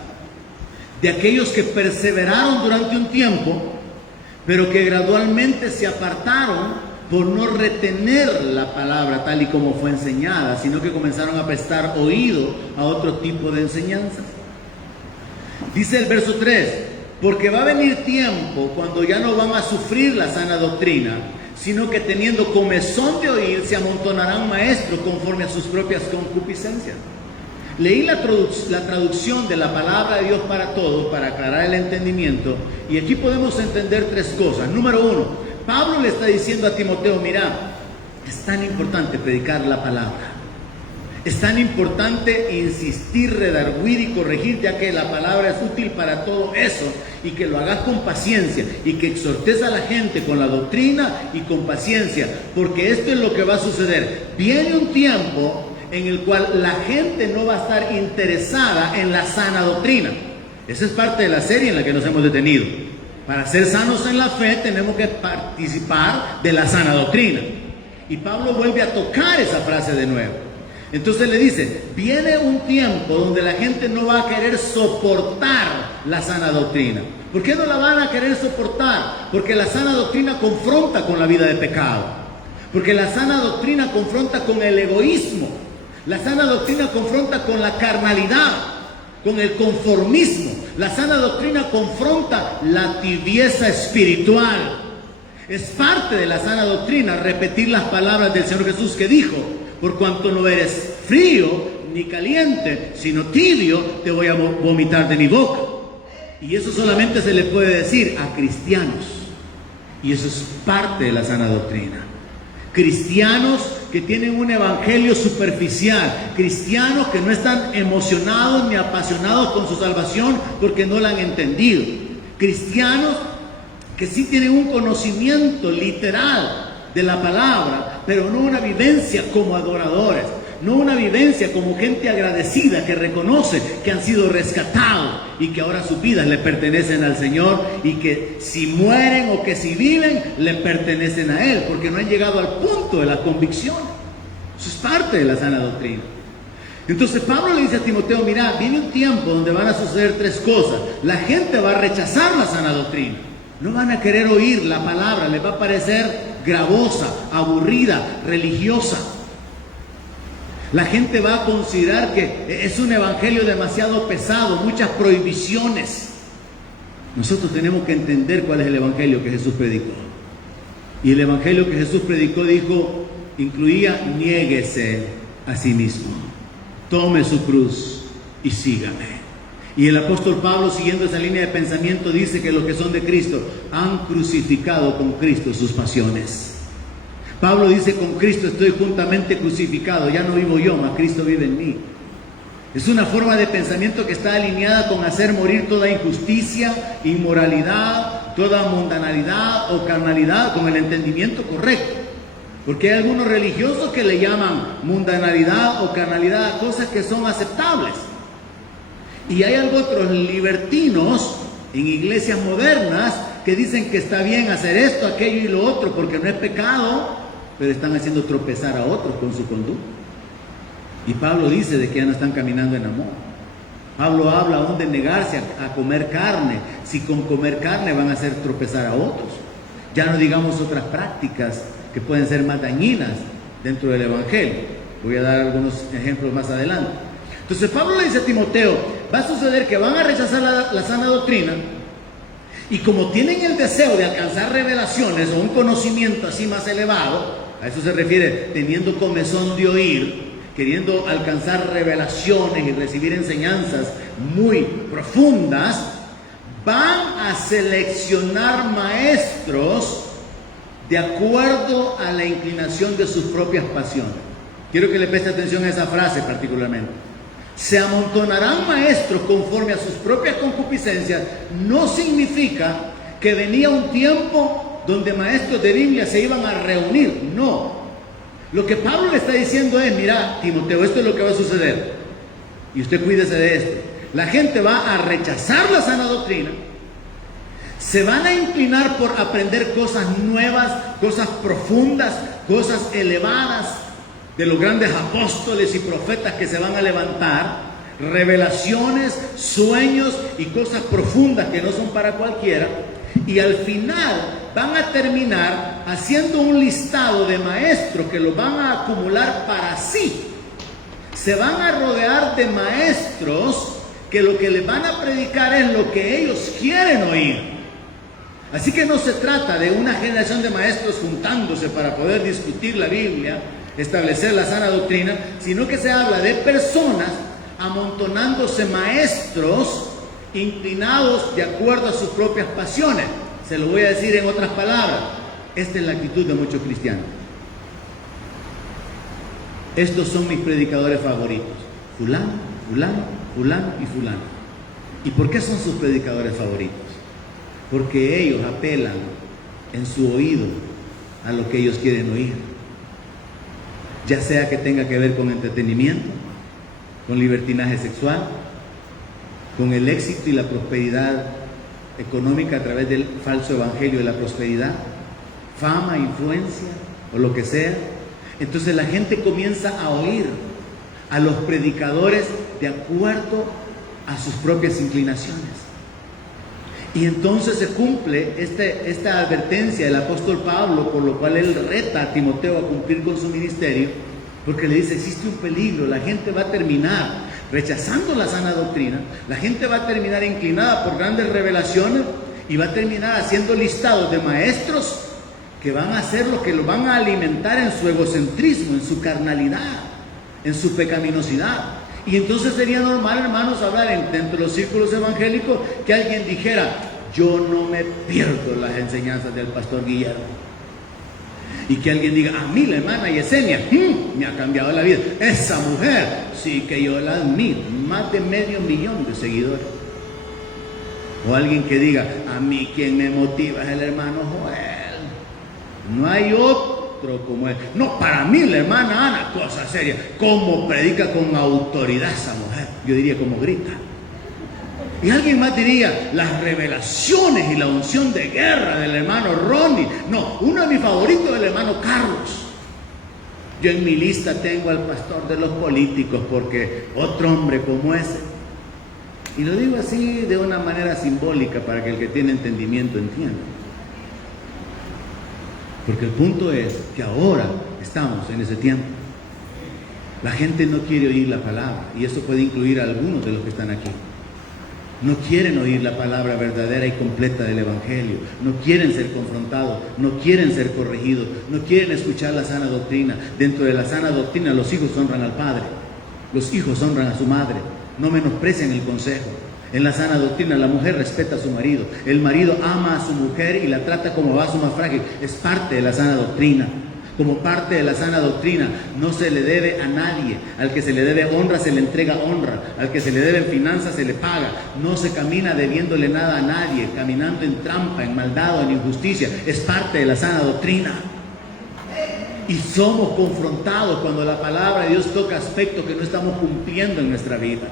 de aquellos que perseveraron durante un tiempo, pero que gradualmente se apartaron por no retener la palabra tal y como fue enseñada, sino que comenzaron a prestar oído a otro tipo de enseñanzas. Dice el verso 3, Porque va a venir tiempo cuando ya no van a sufrir la sana doctrina, sino que teniendo comezón de oír, se amontonarán maestros conforme a sus propias concupiscencias. Leí la traducción de la palabra de Dios para todos, para aclarar el entendimiento, y aquí podemos entender tres cosas. Número uno, Pablo le está diciendo a Timoteo, mira, es tan importante predicar la palabra. Es tan importante insistir, redarguir y corregir, ya que la palabra es útil para todo eso, y que lo hagas con paciencia, y que exhortes a la gente con la doctrina y con paciencia, porque esto es lo que va a suceder. Viene un tiempo en el cual la gente no va a estar interesada en la sana doctrina. Esa es parte de la serie en la que nos hemos detenido. Para ser sanos en la fe tenemos que participar de la sana doctrina. Y Pablo vuelve a tocar esa frase de nuevo. Entonces le dice, viene un tiempo donde la gente no va a querer soportar la sana doctrina. ¿Por qué no la van a querer soportar? Porque la sana doctrina confronta con la vida de pecado. Porque la sana doctrina confronta con el egoísmo. La sana doctrina confronta con la carnalidad, con el conformismo. La sana doctrina confronta la tibieza espiritual. Es parte de la sana doctrina repetir las palabras del Señor Jesús que dijo, por cuanto no eres frío ni caliente, sino tibio, te voy a vomitar de mi boca. Y eso solamente se le puede decir a cristianos. Y eso es parte de la sana doctrina. Cristianos que tienen un evangelio superficial, cristianos que no están emocionados ni apasionados con su salvación porque no la han entendido, cristianos que sí tienen un conocimiento literal de la palabra, pero no una vivencia como adoradores, no una vivencia como gente agradecida que reconoce que han sido rescatados y que ahora sus vidas le pertenecen al Señor, y que si mueren o que si viven le pertenecen a Él, porque no han llegado al punto de la convicción. Eso es parte de la sana doctrina. Entonces Pablo le dice a Timoteo, mira, viene un tiempo donde van a suceder tres cosas. La gente va a rechazar la sana doctrina, no van a querer oír la palabra, les va a parecer gravosa, aburrida, religiosa. La gente va a considerar que es un evangelio demasiado pesado, muchas prohibiciones. Nosotros tenemos que entender cuál es el evangelio que Jesús predicó. Y el evangelio que Jesús predicó incluía niéguese a sí mismo, tome su cruz y sígame. Y el apóstol Pablo, siguiendo esa línea de pensamiento, dice que los que son de Cristo han crucificado con Cristo sus pasiones. Pablo dice, con Cristo estoy juntamente crucificado, ya no vivo yo, mas Cristo vive en mí. Es una forma de pensamiento que está alineada con hacer morir toda injusticia, inmoralidad, toda mundanalidad o carnalidad, con el entendimiento correcto. Porque hay algunos religiosos que le llaman mundanalidad o carnalidad a cosas que son aceptables. Y hay otros libertinos en iglesias modernas que dicen que está bien hacer esto, aquello y lo otro porque no es pecado, pero están haciendo tropezar a otros con su conducta. Y Pablo dice de que ya no están caminando en amor. Pablo habla aún de negarse a comer carne, si con comer carne van a hacer tropezar a otros. Ya no digamos otras prácticas que pueden ser más dañinas dentro del evangelio. Voy a dar algunos ejemplos más adelante. Entonces Pablo le dice a Timoteo, va a suceder que van a rechazar la sana doctrina, y como tienen el deseo de alcanzar revelaciones o un conocimiento así más elevado, a eso se refiere teniendo comezón de oír, queriendo alcanzar revelaciones y recibir enseñanzas muy profundas, van a seleccionar maestros de acuerdo a la inclinación de sus propias pasiones. Quiero que le preste atención a esa frase particularmente. Se amontonarán maestros conforme a sus propias concupiscencias, no significa que venía un tiempo donde maestros de Biblia se iban a reunir, no. Lo que Pablo le está diciendo es, mira, Timoteo, esto es lo que va a suceder, y usted cuídese de esto. La gente va a rechazar la sana doctrina, se van a inclinar por aprender cosas nuevas, cosas profundas, cosas elevadas, de los grandes apóstoles y profetas que se van a levantar, revelaciones, sueños y cosas profundas que no son para cualquiera, y al final van a terminar haciendo un listado de maestros que los van a acumular para sí. Se van a rodear de maestros que lo que les van a predicar es lo que ellos quieren oír. Así que no se trata de una generación de maestros juntándose para poder discutir la Biblia, establecer la sana doctrina, sino que se habla de personas amontonándose maestros inclinados de acuerdo a sus propias pasiones. Se lo voy a decir en otras palabras. Esta es la actitud de muchos cristianos. Estos son mis predicadores favoritos. Fulano, fulano, fulano y fulano. ¿Y por qué son sus predicadores favoritos? Porque ellos apelan en su oído a lo que ellos quieren oír. Ya sea que tenga que ver con entretenimiento, con libertinaje sexual, con el éxito y la prosperidad económica a través del falso evangelio de la prosperidad, fama, influencia o lo que sea. Entonces la gente comienza a oír a los predicadores de acuerdo a sus propias inclinaciones. Y entonces se cumple esta advertencia del apóstol Pablo, por lo cual él reta a Timoteo a cumplir con su ministerio, porque le dice, existe un peligro, la gente va a terminar rechazando la sana doctrina, la gente va a terminar inclinada por grandes revelaciones y va a terminar haciendo listados de maestros que van a hacer lo que lo van a alimentar en su egocentrismo, en su carnalidad, en su pecaminosidad. Y entonces sería normal, hermanos, hablar dentro de los círculos evangélicos que alguien dijera, yo no me pierdo las enseñanzas del pastor Guillermo. Y que alguien diga, a mí la hermana Yesenia me ha cambiado la vida. Esa mujer, sí que yo la admiro, más de 500,000 de seguidores. O alguien que diga, a mí quien me motiva es el hermano Joel. No hay otro como él. No, para mí la hermana Ana, cosa seria, cómo predica con autoridad esa mujer. Yo diría como grita. Y alguien más diría, las revelaciones y la unción de guerra del hermano Ronnie. No, uno de mis favoritos es el hermano Carlos. Yo en mi lista tengo al pastor de los políticos, porque otro hombre como ese. Y lo digo así de una manera simbólica para que el que tiene entendimiento entienda. Porque el punto es que ahora estamos en ese tiempo. La gente no quiere oír la palabra, y eso puede incluir a algunos de los que están aquí. No quieren oír la palabra verdadera y completa del Evangelio. No quieren ser confrontados, no quieren ser corregidos, no quieren escuchar la sana doctrina. Dentro de la sana doctrina los hijos honran al padre, los hijos honran a su madre, no menosprecian el consejo. En la sana doctrina la mujer respeta a su marido, el marido ama a su mujer y la trata como vaso más frágil. Es parte de la sana doctrina. Como parte de la sana doctrina, no se le debe a nadie. Al que se le debe honra, se le entrega honra. Al que se le debe finanzas, se le paga. No se camina debiéndole nada a nadie, caminando en trampa, en maldad o en injusticia. Es parte de la sana doctrina. Y somos confrontados cuando la palabra de Dios toca aspectos que no estamos cumpliendo en nuestra vida.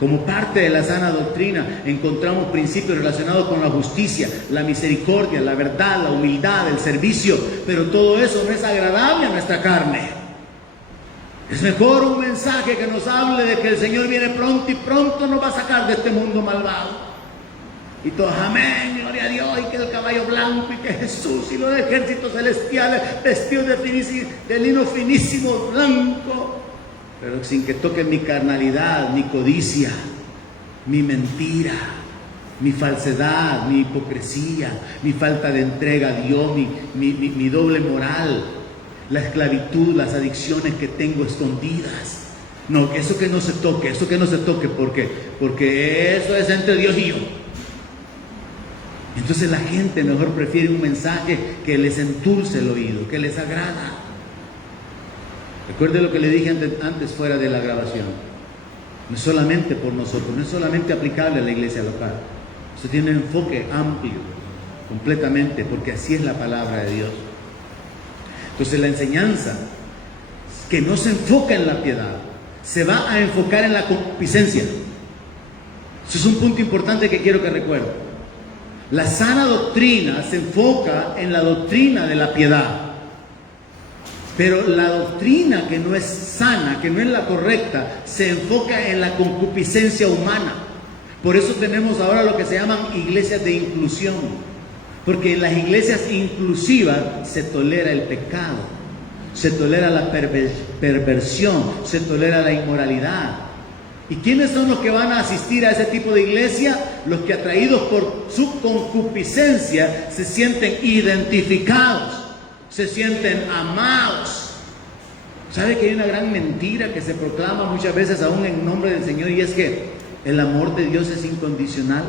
Como parte de la sana doctrina encontramos principios relacionados con la justicia, la misericordia, la verdad, la humildad, el servicio, pero todo eso no es agradable a nuestra carne. Es mejor un mensaje que nos hable de que el Señor viene pronto y pronto nos va a sacar de este mundo malvado. Y todos, amén, gloria a Dios, y que el caballo blanco, y que Jesús y los ejércitos celestiales vestidos de lino finísimo, blanco. Pero sin que toque mi carnalidad, mi codicia, mi mentira, mi falsedad, mi hipocresía, mi falta de entrega a Dios, mi doble moral, la esclavitud, las adicciones que tengo escondidas. No, eso que no se toque, porque eso es entre Dios y yo. Entonces la gente mejor prefiere un mensaje que les endulce el oído, que les agrada. Recuerde lo que le dije antes fuera de la grabación. No es solamente por nosotros, no es solamente aplicable a la iglesia local. Esto tiene un enfoque amplio, completamente, porque así es la palabra de Dios. Entonces la enseñanza que no se enfoca en la piedad, se va a enfocar en la concupiscencia. Eso es un punto importante que quiero que recuerden. La sana doctrina se enfoca en la doctrina de la piedad. Pero la doctrina que no es sana, que no es la correcta, se enfoca en la concupiscencia humana. Por eso tenemos ahora lo que se llaman iglesias de inclusión. Porque en las iglesias inclusivas se tolera el pecado, se tolera la perversión, se tolera la inmoralidad. ¿Y quiénes son los que van a asistir a ese tipo de iglesia? Los que, atraídos por su concupiscencia, se sienten identificados, se sienten amados. ¿Sabe que hay una gran mentira que se proclama muchas veces aún en nombre del Señor? Y es que el amor de Dios es incondicional.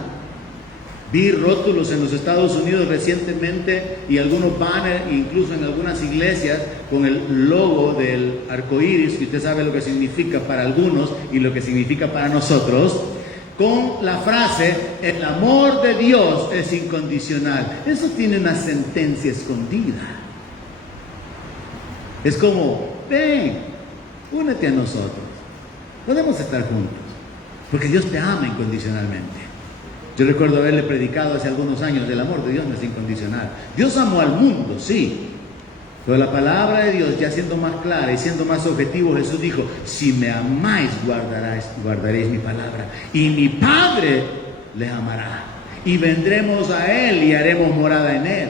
Vi rótulos en los Estados Unidos recientemente y algunos banners, incluso en algunas iglesias, con el logo del arco iris, que usted sabe lo que significa para algunos y lo que significa para nosotros, con la frase: el amor de Dios es incondicional. Eso tiene una sentencia escondida. Es como: ven, únete a nosotros, podemos estar juntos, porque Dios te ama incondicionalmente. Yo recuerdo haberle predicado hace algunos años: el amor de Dios no es incondicional. Dios amó al mundo, sí, pero la palabra de Dios, ya siendo más clara y siendo más objetivo, Jesús dijo: si me amáis, guardaréis mi palabra, y mi Padre les amará, y vendremos a Él y haremos morada en Él.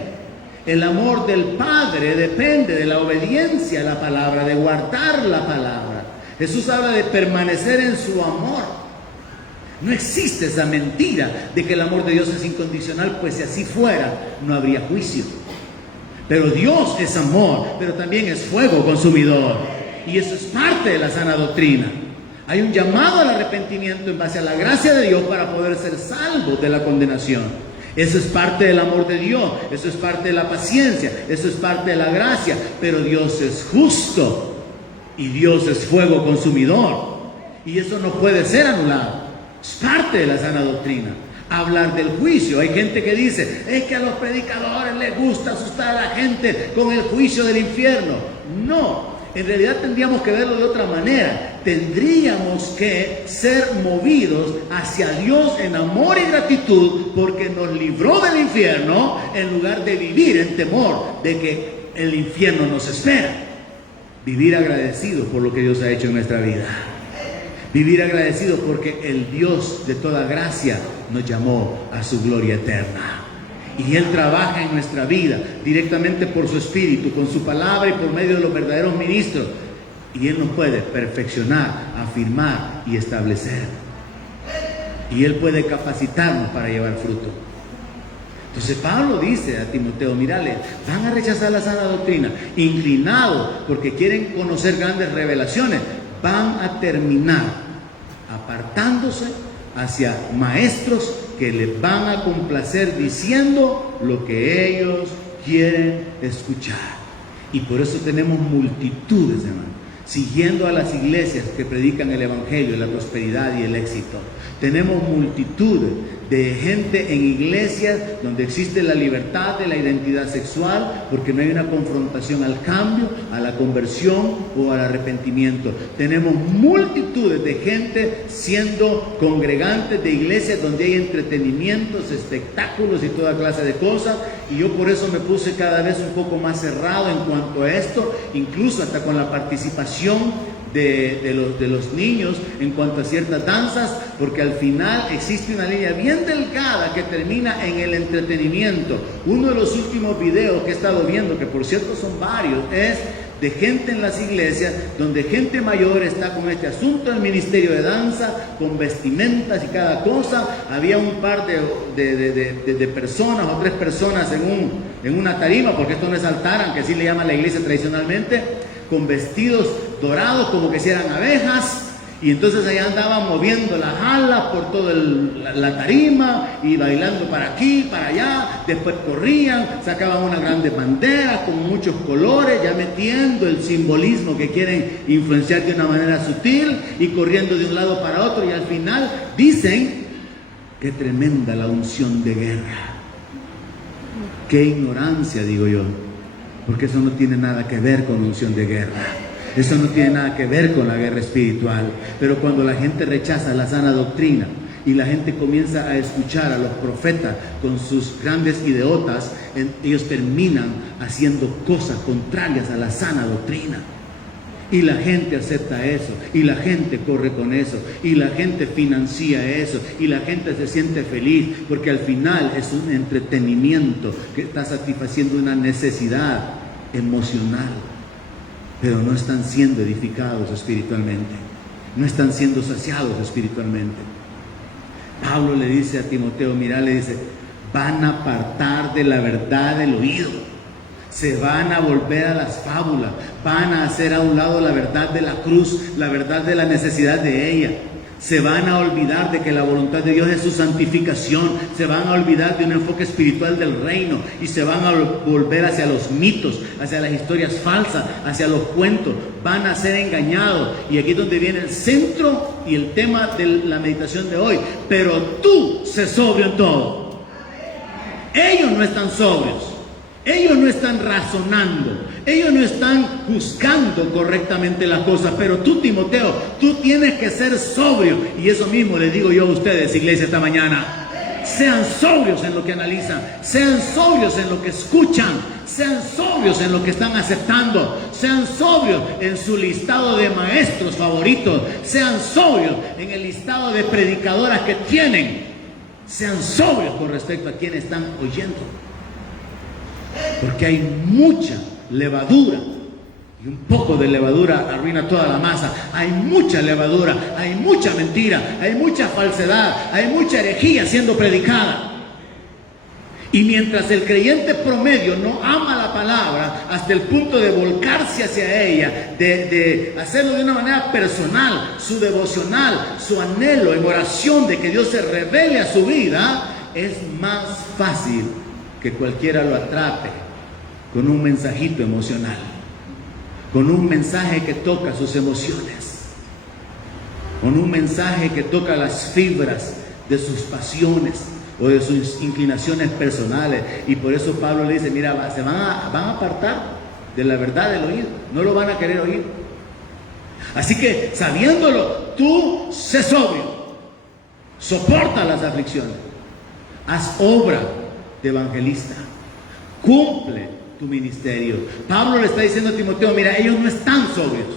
El amor del Padre depende de la obediencia a la palabra, de guardar la palabra. Jesús habla de permanecer en su amor. No existe esa mentira de que el amor de Dios es incondicional, pues si así fuera, no habría juicio. Pero Dios es amor, pero también es fuego consumidor. Y eso es parte de la sana doctrina. Hay un llamado al arrepentimiento en base a la gracia de Dios para poder ser salvos de la condenación. Eso es parte del amor de Dios, eso es parte de la paciencia, eso es parte de la gracia. Pero Dios es justo y Dios es fuego consumidor. Y eso no puede ser anulado. Es parte de la sana doctrina. Hablar del juicio. Hay gente que dice: es que a los predicadores les gusta asustar a la gente con el juicio del infierno. No, en realidad tendríamos que verlo de otra manera. Tendríamos que ser movidos hacia Dios en amor y gratitud, porque nos libró del infierno, en lugar de vivir en temor de que el infierno nos espera. Vivir agradecidos por lo que Dios ha hecho en nuestra vida. Vivir agradecidos porque el Dios de toda gracia nos llamó a su gloria eterna. Y Él trabaja en nuestra vida directamente por su Espíritu, con su palabra y por medio de los verdaderos ministros. Y Él nos puede perfeccionar, afirmar y establecer. Y Él puede capacitarnos para llevar fruto. Entonces Pablo dice a Timoteo: mírale, van a rechazar la sana doctrina, inclinados porque quieren conocer grandes revelaciones. Van a terminar apartándose hacia maestros que les van a complacer diciendo lo que ellos quieren escuchar. Y por eso tenemos multitudes, hermano, siguiendo a las iglesias que predican el evangelio, la prosperidad y el éxito. Tenemos multitudes de gente en iglesias donde existe la libertad de la identidad sexual, porque no hay una confrontación al cambio, a la conversión o al arrepentimiento. Tenemos multitudes de gente siendo congregantes de iglesias donde hay entretenimientos, espectáculos y toda clase de cosas. Y yo por eso me puse cada vez un poco más cerrado en cuanto a esto, incluso hasta con la participación de los niños en cuanto a ciertas danzas, porque al final existe una línea bien delgada que termina en el entretenimiento. Uno de los últimos videos que he estado viendo, que por cierto son varios, es de gente en las iglesias donde gente mayor está con este asunto del ministerio de danza, con vestimentas y cada cosa. Había un par de personas o 3 personas en una tarima, porque esto no es altar, aunque así le llaman la iglesia tradicionalmente, con vestidos dorados como que si eran abejas, y entonces allá andaban moviendo las alas por toda la tarima y bailando para aquí, para allá. Después corrían, sacaban unas grandes banderas con muchos colores, ya metiendo el simbolismo que quieren influenciar de una manera sutil, y corriendo de un lado para otro, y al final dicen: qué tremenda la unción de guerra. Qué ignorancia, digo yo, porque eso no tiene nada que ver con unción de guerra. Eso no tiene nada que ver con la guerra espiritual. Pero cuando la gente rechaza la sana doctrina y la gente comienza a escuchar a los profetas con sus grandes ideotas, ellos terminan haciendo cosas contrarias a la sana doctrina. Y la gente acepta eso, y la gente corre con eso, y la gente financia eso, y la gente se siente feliz, porque al final es un entretenimiento que está satisfaciendo una necesidad emocional, pero no están siendo edificados espiritualmente. no están siendo saciados espiritualmente. Pablo le dice a Timoteo, mira, le dice, van a apartar de la verdad el oído, se van a volver a las fábulas, van a hacer a un lado la verdad de la cruz, la verdad de la necesidad de ella. Se van a olvidar de que la voluntad de Dios es su santificación, se van a olvidar de un enfoque espiritual del reino y se van a volver hacia los mitos, hacia las historias falsas, hacia los cuentos, van a ser engañados. Y aquí es donde viene el centro y el tema de la meditación de hoy. Pero tú sé sobrio en todo. Ellos no están sobrios, ellos no están razonando, ellos no están juzgando correctamente las cosas, pero tú, Timoteo, tú tienes que ser sobrio. Y eso mismo les digo yo a ustedes, iglesia, esta mañana. Sean sobrios en lo que analizan, sean sobrios en lo que escuchan, sean sobrios en lo que están aceptando, sean sobrios en su listado de maestros favoritos, sean sobrios en el listado de predicadoras que tienen, sean sobrios con respecto a quienes están oyendo. Porque hay mucha levadura, y un poco de levadura arruina toda la masa. Hay mucha levadura, hay mucha mentira, hay mucha falsedad, hay mucha herejía siendo predicada. Y mientras el creyente promedio no ama la palabra hasta el punto de volcarse hacia ella, de hacerlo de una manera personal, su devocional, su anhelo en oración de que Dios se revele a su vida, es más fácil que cualquiera lo atrape con un mensajito emocional, con un mensaje que toca sus emociones, con un mensaje que toca las fibras de sus pasiones o de sus inclinaciones personales. Y por eso Pablo le dice, mira, se van a apartar de la verdad del oído, no lo van a querer oír. Así que, sabiéndolo, tú sé sobrio, soporta las aflicciones, haz obra de evangelista, cumple tu ministerio. Pablo le está diciendo a Timoteo, mira, ellos no están sobrios,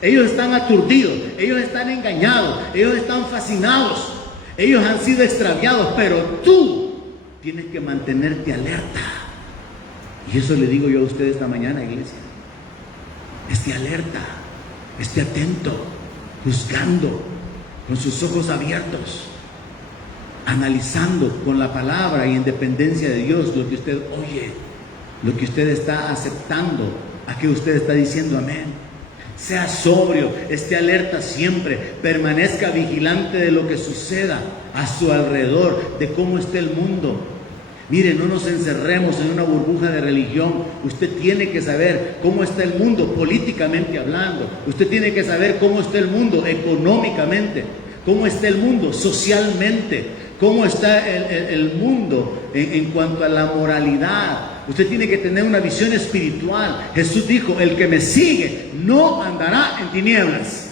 ellos están aturdidos, ellos están engañados, ellos están fascinados, ellos han sido extraviados, pero tú tienes que mantenerte alerta. Y eso le digo yo a ustedes esta mañana, iglesia. Esté alerta, esté atento, juzgando con sus ojos abiertos, analizando con la palabra y en dependencia de Dios lo que usted oye, lo que usted está aceptando, a que usted está diciendo amén. Sea sobrio, esté alerta siempre, permanezca vigilante de lo que suceda a su alrededor, de cómo está el mundo. Mire, no nos encerremos en una burbuja de religión. Usted tiene que saber cómo está el mundo políticamente hablando. Usted tiene que saber cómo está el mundo económicamente, cómo está el mundo socialmente, cómo está el mundo en cuanto a la moralidad. Usted tiene que tener una visión espiritual. Jesús dijo, el que me sigue no andará en tinieblas.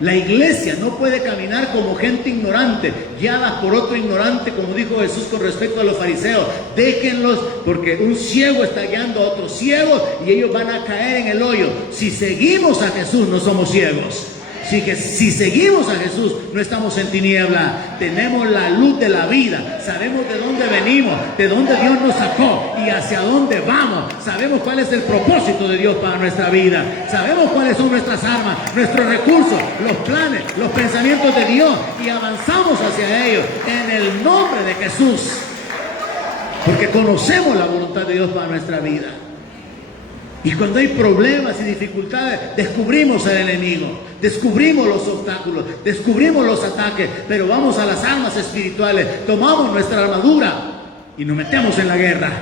La iglesia no puede caminar como gente ignorante, guiada por otro ignorante, como dijo Jesús con respecto a los fariseos. Déjenlos, porque un ciego está guiando a otros ciegos y ellos van a caer en el hoyo. Si seguimos a Jesús, no somos ciegos. Si seguimos a Jesús, no estamos en tiniebla. Tenemos la luz de la vida. Sabemos de dónde venimos, de dónde Dios nos sacó y hacia dónde vamos. Sabemos cuál es el propósito de Dios para nuestra vida. Sabemos cuáles son nuestras armas, nuestros recursos, los planes, los pensamientos de Dios, y avanzamos hacia ellos en el nombre de Jesús. Porque conocemos la voluntad de Dios para nuestra vida. Y cuando hay problemas y dificultades, descubrimos al enemigo, descubrimos los obstáculos, descubrimos los ataques, pero vamos a las armas espirituales, tomamos nuestra armadura y nos metemos en la guerra,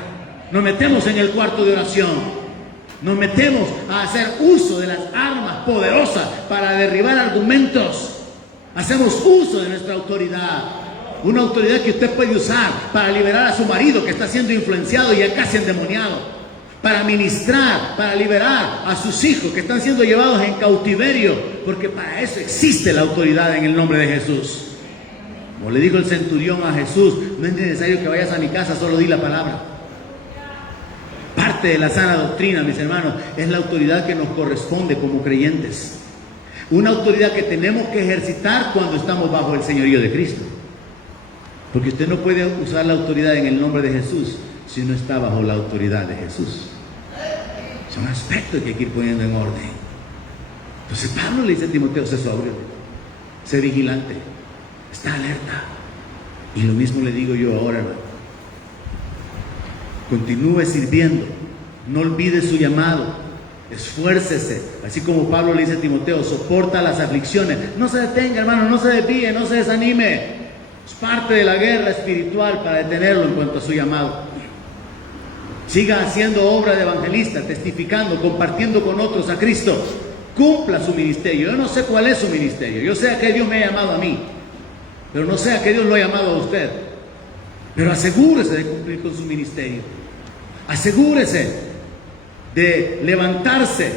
nos metemos en el cuarto de oración, nos metemos a hacer uso de las armas poderosas para derribar argumentos, hacemos uso de nuestra autoridad. Una autoridad que usted puede usar para liberar a su marido que está siendo influenciado y ya casi endemoniado, para ministrar, para liberar a sus hijos que están siendo llevados en cautiverio, porque para eso existe la autoridad en el nombre de Jesús. Como le dijo el centurión a Jesús, no es necesario que vayas a mi casa, solo di la palabra. Parte de la sana doctrina, mis hermanos, es la autoridad que nos corresponde como creyentes. Una autoridad que tenemos que ejercitar cuando estamos bajo el señorío de Cristo. Porque usted no puede usar la autoridad en el nombre de Jesús si no está bajo la autoridad de Jesús. Son aspectos que hay que ir poniendo en orden. Entonces Pablo le dice a Timoteo, sé sobrio, sé vigilante, está alerta. Y lo mismo le digo yo ahora, hermano. Continúe sirviendo, no olvide su llamado, esfuércese, así como Pablo le dice a Timoteo, soporta las aflicciones, no se detenga, hermano, no se desvíe, no se desanime, es parte de la guerra espiritual para detenerlo en cuanto a su llamado. Siga haciendo obra de evangelista, testificando, compartiendo con otros a Cristo, cumpla su ministerio. Yo no sé cuál es su ministerio, yo sé a qué Dios me ha llamado a mí, pero no sé a qué Dios lo ha llamado a usted, pero asegúrese de cumplir con su ministerio. Asegúrese de levantarse,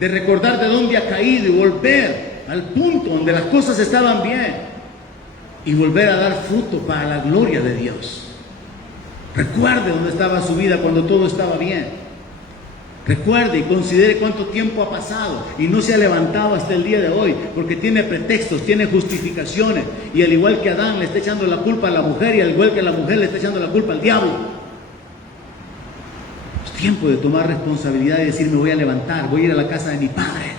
de recordar de dónde ha caído y volver al punto donde las cosas estaban bien y volver a dar fruto para la gloria de Dios. Recuerde dónde estaba su vida cuando todo estaba bien. Recuerde y considere cuánto tiempo ha pasado y no se ha levantado hasta el día de hoy, porque tiene pretextos, tiene justificaciones, y al igual que Adán le está echando la culpa a la mujer, y al igual que la mujer le está echando la culpa al diablo. Tiempo de tomar responsabilidad y decir, me voy a levantar, voy a ir a la casa de mi Padre,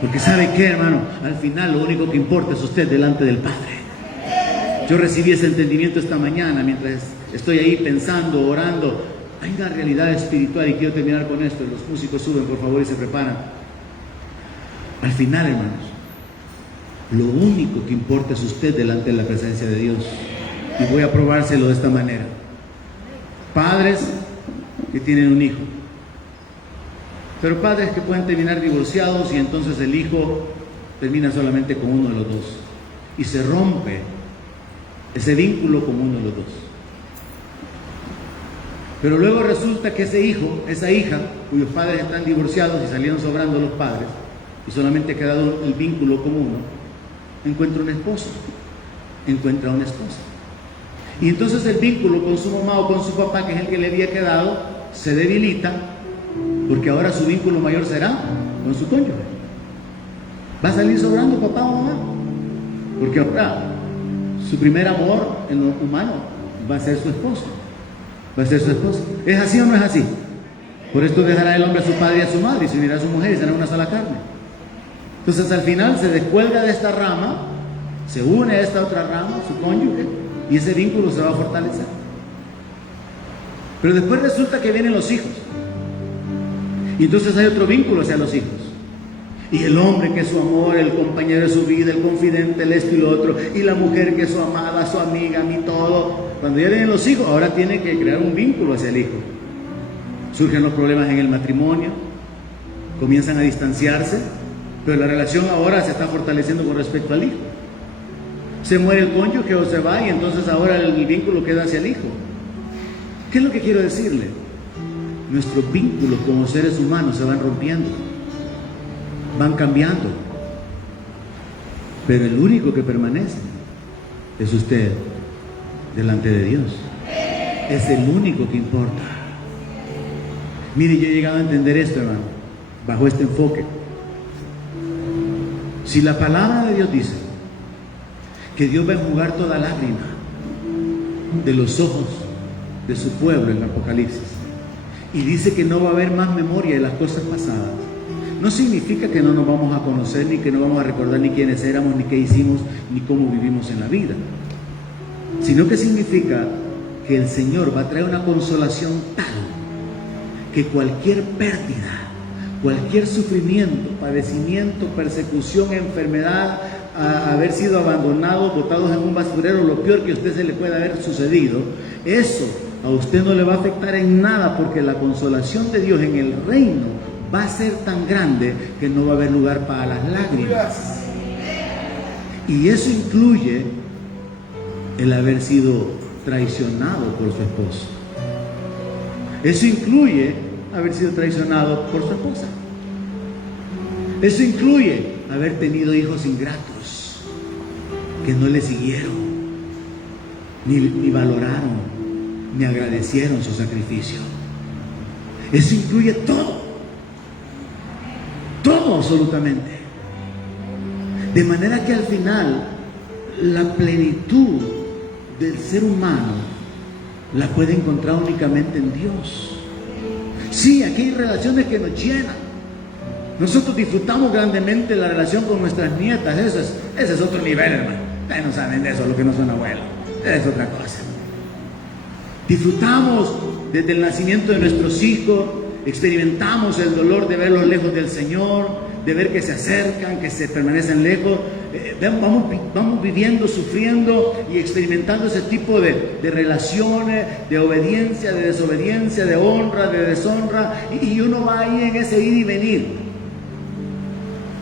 porque ¿sabe qué, hermano? Al final lo único que importa es usted delante del Padre. Yo recibí ese entendimiento esta mañana mientras estoy ahí pensando, orando. Hay una realidad espiritual, y quiero terminar con esto. Los músicos suben, por favor, y se preparan. Al final, hermanos, lo único que importa es usted delante de la presencia de Dios, y voy a probárselo de esta manera. Padres que tienen un hijo, pero padres que pueden terminar divorciados, y entonces el hijo termina solamente con uno de los dos y se rompe ese vínculo con uno de los dos. Pero luego resulta que ese hijo, esa hija, cuyos padres están divorciados y salieron sobrando los padres y solamente ha quedado el vínculo con uno, encuentra un esposo, encuentra una esposa, y entonces el vínculo con su mamá o con su papá, que es el que le había quedado, se debilita, porque ahora su vínculo mayor será con su cónyuge. Va a salir sobrando papá o mamá, porque ahora su primer amor en lo humano va a ser su esposo, va a ser su esposa. ¿Es así o no es así? Por esto dejará el hombre a su padre y a su madre, y se unirá a su mujer, y será una sola carne. Entonces al final se descuelga de esta rama, se une a esta otra rama, su cónyuge, y ese vínculo se va a fortalecer. Pero después resulta que vienen los hijos, y entonces hay otro vínculo hacia los hijos, y el hombre que es su amor, el compañero de su vida, el confidente, el esto y lo otro, y la mujer que es su amada, su amiga, mi todo. Cuando ya vienen los hijos, ahora tiene que crear un vínculo hacia el hijo. Surgen los problemas en el matrimonio, comienzan a distanciarse, pero la relación ahora se está fortaleciendo con respecto al hijo. Se muere el cónyuge o se va, y entonces ahora el vínculo queda hacia el hijo. ¿Qué es lo que quiero decirle? Nuestros vínculos como seres humanos se van rompiendo, van cambiando, pero el único que permanece es usted delante de Dios. Es el único que importa. Mire, yo he llegado a entender esto, hermano, bajo este enfoque. Si la palabra de Dios dice que Dios va a enjugar toda lágrima de los ojos de su pueblo en Apocalipsis, y dice que no va a haber más memoria de las cosas pasadas, no significa que no nos vamos a conocer, ni que no vamos a recordar ni quiénes éramos, ni qué hicimos, ni cómo vivimos en la vida, sino que significa que el Señor va a traer una consolación tal que cualquier pérdida, cualquier sufrimiento, padecimiento, persecución, enfermedad, haber sido abandonados, botados en un basurero, lo peor que a usted se le pueda haber sucedido, eso a usted no le va a afectar en nada, porque la consolación de Dios en el reino va a ser tan grande que no va a haber lugar para las lágrimas. Y eso incluye el haber sido traicionado por su esposo. Eso incluye haber sido traicionado por su esposa. Eso incluye haber tenido hijos ingratos que no le siguieron, ni valoraron, ni agradecieron su sacrificio. Eso incluye todo, todo absolutamente. De manera que al final la plenitud del ser humano la puede encontrar únicamente en Dios. Sí, aquí hay relaciones que nos llenan, Nosotros disfrutamos grandemente la relación con nuestras nietas. Ese es otro nivel, hermano. Ustedes no saben de eso, lo que no son abuelos. Es otra cosa. Disfrutamos desde el nacimiento de nuestros hijos. Experimentamos el dolor de verlos lejos del Señor, de ver que se acercan, que se permanecen lejos. Vamos viviendo, sufriendo y experimentando ese tipo de relaciones, de obediencia, de desobediencia, de honra, de deshonra, y uno va ahí en ese ir y venir.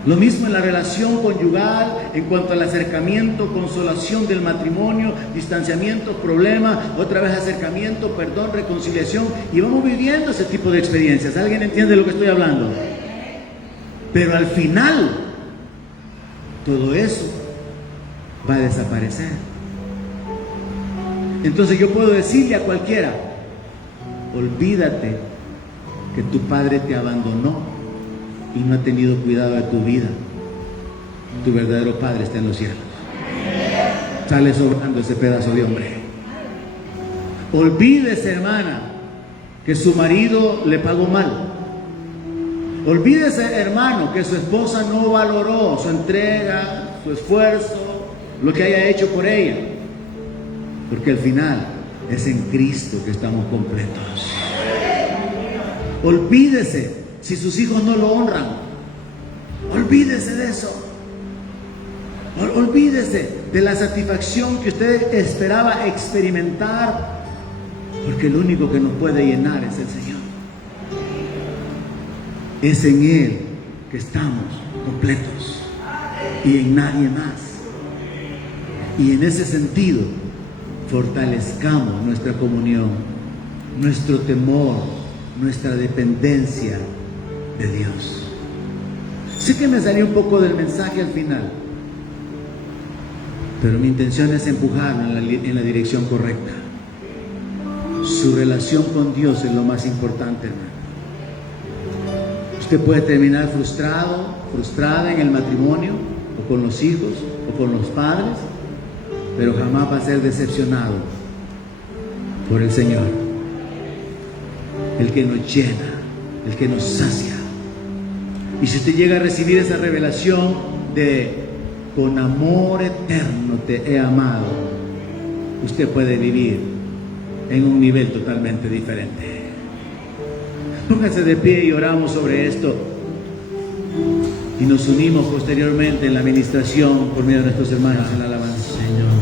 Lo mismo en la relación conyugal, en cuanto al acercamiento, consolación del matrimonio, distanciamiento, problema, otra vez acercamiento, perdón, reconciliación, y vamos viviendo ese tipo de experiencias. ¿Alguien entiende lo que estoy hablando? Pero al final, todo eso va a desaparecer. Entonces yo puedo decirle a cualquiera: olvídate que tu padre te abandonó y no ha tenido cuidado de tu vida. Tu verdadero padre está en los cielos. Sale sobrando ese pedazo de hombre. Olvídese, hermana, que su marido le pagó mal. Olvídese, hermano, que su esposa no valoró su entrega, su esfuerzo, lo que haya hecho por ella. Porque al final es en Cristo que estamos completos. Olvídese si sus hijos no lo honran. Olvídese de eso. Olvídese de la satisfacción que usted esperaba experimentar, porque el único que nos puede llenar es el Señor. Es en Él que estamos completos y en nadie más. Y en ese sentido, fortalezcamos nuestra comunión, nuestro temor, nuestra dependencia de Dios. Sé que me salió un poco del mensaje al final, pero mi intención es empujarlo en la dirección correcta. Su relación con Dios es lo más importante, hermano. Usted puede terminar frustrado, frustrada en el matrimonio, o con los hijos, o con los padres, pero jamás va a ser decepcionado por el Señor, el que nos llena, el que nos sacia. Y si usted llega a recibir esa revelación de con amor eterno te he amado, usted puede vivir en un nivel totalmente diferente. Póngase de pie y oramos sobre esto. Y nos unimos posteriormente en la administración por medio de nuestros hermanos en la alabanza. Señor.